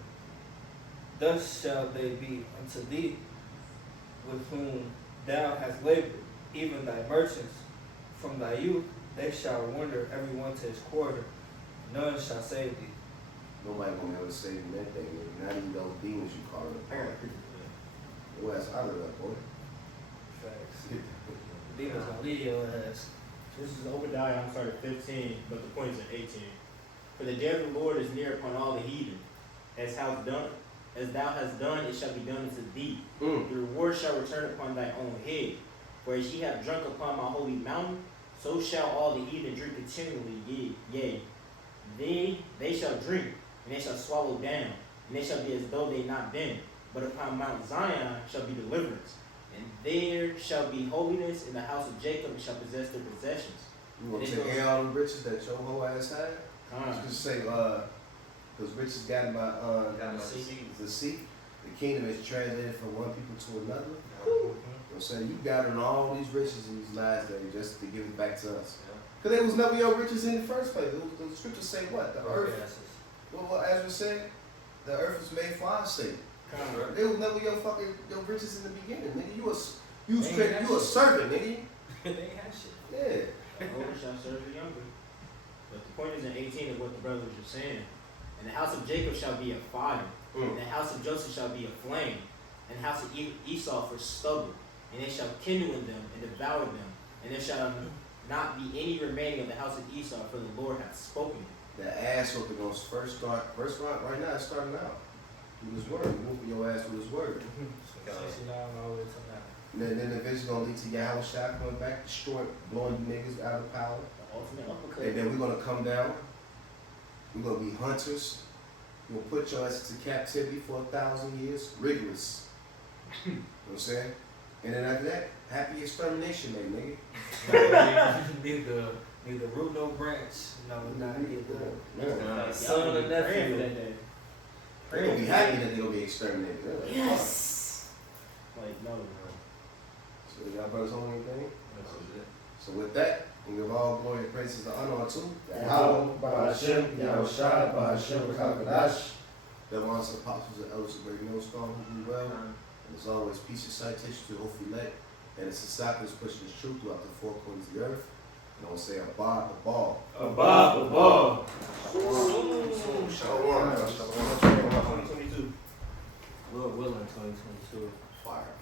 Thus shall they be unto thee, with whom thou hast labored, even thy merchants. From thy youth they shall wander every one to his quarter. None shall save thee. Nobody gonna be able to save you that day, nigga. Not even those demons you call it apart. Your ass out of that, boy. Facts. Demons gonna leave your ass. This is Obadiah, I'm sorry, 15, but the point is in 18. For the day of the Lord is near upon all the heathen. As thou hast done, it shall be done unto thee. The reward shall return upon thy own head. For as ye have drunk upon my holy mountain, so shall all the heathen drink continually, yea. They shall drink, and they shall swallow down, and they shall be as though they not been. But upon Mount Zion shall be deliverance, and there shall be holiness in the house of Jacob, and shall possess their possessions. You want to take away all the riches that your whole ass had? Just say, because riches gotten by the sea. The kingdom is translated from one people to another. You know what I'm saying? You gathering all these riches in these last days just to give it back to us. Because there was never your riches in the first place. The scriptures say what? The earth. Well, as we said, the earth was made for our sake. There was never your riches in the beginning, nigga. You a servant, nigga. They ain't had shit. Yeah. The older shall serve the younger. But the point is in 18 of what the brothers are saying. And the house of Jacob shall be a fire, and the house of Joseph shall be a flame, and the house of Esau for stubble, and they shall kindle in them and devour them, and there shall not be any remaining of the house of Esau, for the Lord hath spoken. The ass whooping gonna first start right now. It's starting out. Through His word, whooping your ass with His word. 69 all the way to now. And then eventually gonna lead to Yahweh Shai coming back, destroying, blowing you niggas out of power. The ultimate uppercut. And then we're gonna come down. We're gonna be hunters. We're gonna put your ass into captivity for 1,000 years, rigorous. You know what I'm saying? And then after that, happy extermination, man, nigga. Neither root no branch. No, not either. Man. Son of nephew. that day. They're gonna be happy that they're gonna be exterminated. They're like, Yes. Like, no, bro. So y'all brothers hold anything? That's it. So with that, we give all glory and praises and honor unto Yahweh, Ba'ashem, Yahushua, Ba'ashem, Kakadash. the ones apostles and elders of Great Millstone who do well. And as always, peace and citation to hopefully let. And its disciples pushing this truth throughout the four corners of the earth. And I'll say, abide the ball. Above the ball. Shalom. 2022. Lord willing, 2022. Fire.